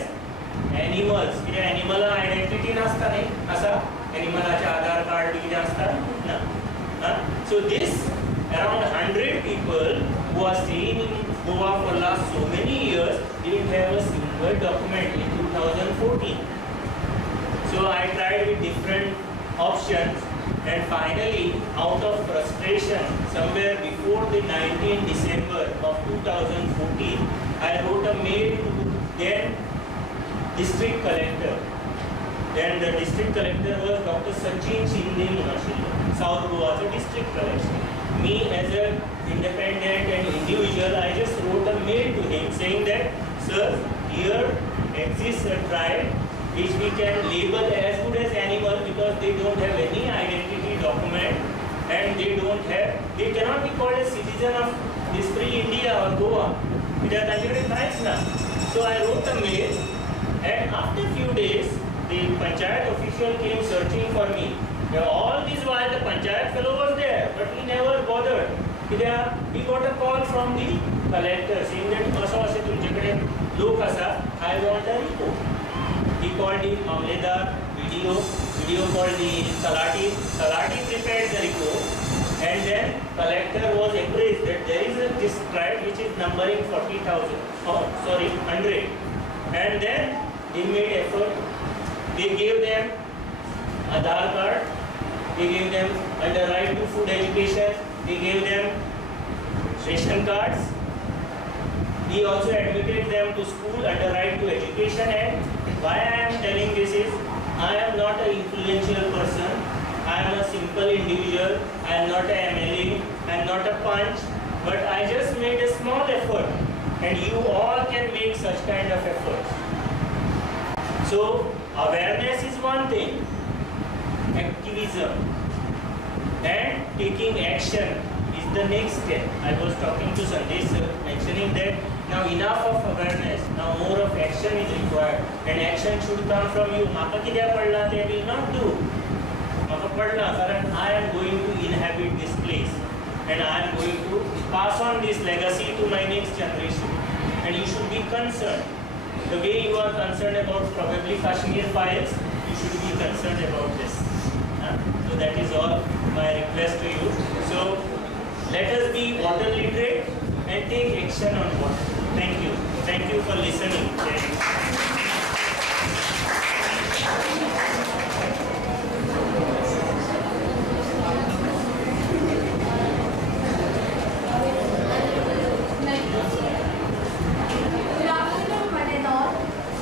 animals. कित्याक animal identity नासता न्ही, आसा? Animalaचे आधार card B कितें आसता? ना. So this around 100 people who are staying in Goa for last so many years didn't have a single document in 2014. So I tried with different options, and finally, out of frustration, somewhere before the 19th December of 2014, I wrote a mail to then district collector. Then the district collector was Dr. Sachin Shinde Munashillo, South Goa's district collector. Me as an independent and individual, I just wrote a mail to him saying that, sir, here exists a tribe which we can label as good as animal because they don't have any identity document and they cannot be called a citizen of this free India or Goa. So I wrote a mail, and after a few days, the panchayat official came searching for me. All this while the panchayat fellow was there, but he never bothered. He got a call from the collector saying that असो असे तुमच्याकडे लोक आसा, I want a report. He called the Mamledar, video called the Talati prepared the report, and then collector was appraised that there is this tribe which is numbering 100, and then they made effort. They gave them Aadhaar card, they gave them the right to food education, they gave them ration cards. He also admitted them to school under right to education. And why I am telling this is, I am not an influential person, I am a simple individual, I am not a MLA, I am not a punch, but I just made a small effort, and you all can make such kind of efforts. So awareness is one thing, activism and taking action is the next step. I was talking to Sandesh sir, mentioning that now enough of awareness, now more of action is required, and action should come from you. Maka कित्याक पडला they will not do. Maka पडला कारण I am going to inhabit this place, and I am going to pass on this legacy to my next generation, and you should be concerned. The way you are concerned about probably Kashmir files, you should be concerned about this. So that is all my request to you. So let us be water literate and take action on water. Thank you. Thank you for listening. Good afternoon, one and all.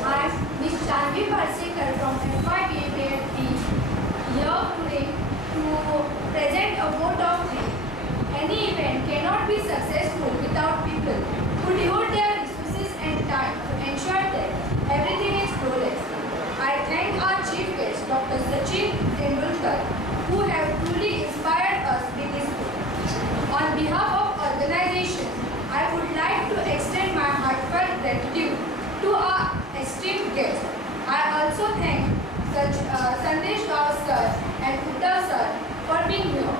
I am Ms. Chanvi Parsekar from FYBAPFT here today to present a vote of thanks. Any event cannot be successful without people who devote their resources and time to ensure that everything is flawless. I thank our chief guest, Dr. Sachin Tendulkar, who have truly inspired us with his book. On behalf of organization, I would like to extend my heartfelt gratitude to our esteemed guests. I also thank Sandesh Rao sir and Uttar sir for being here.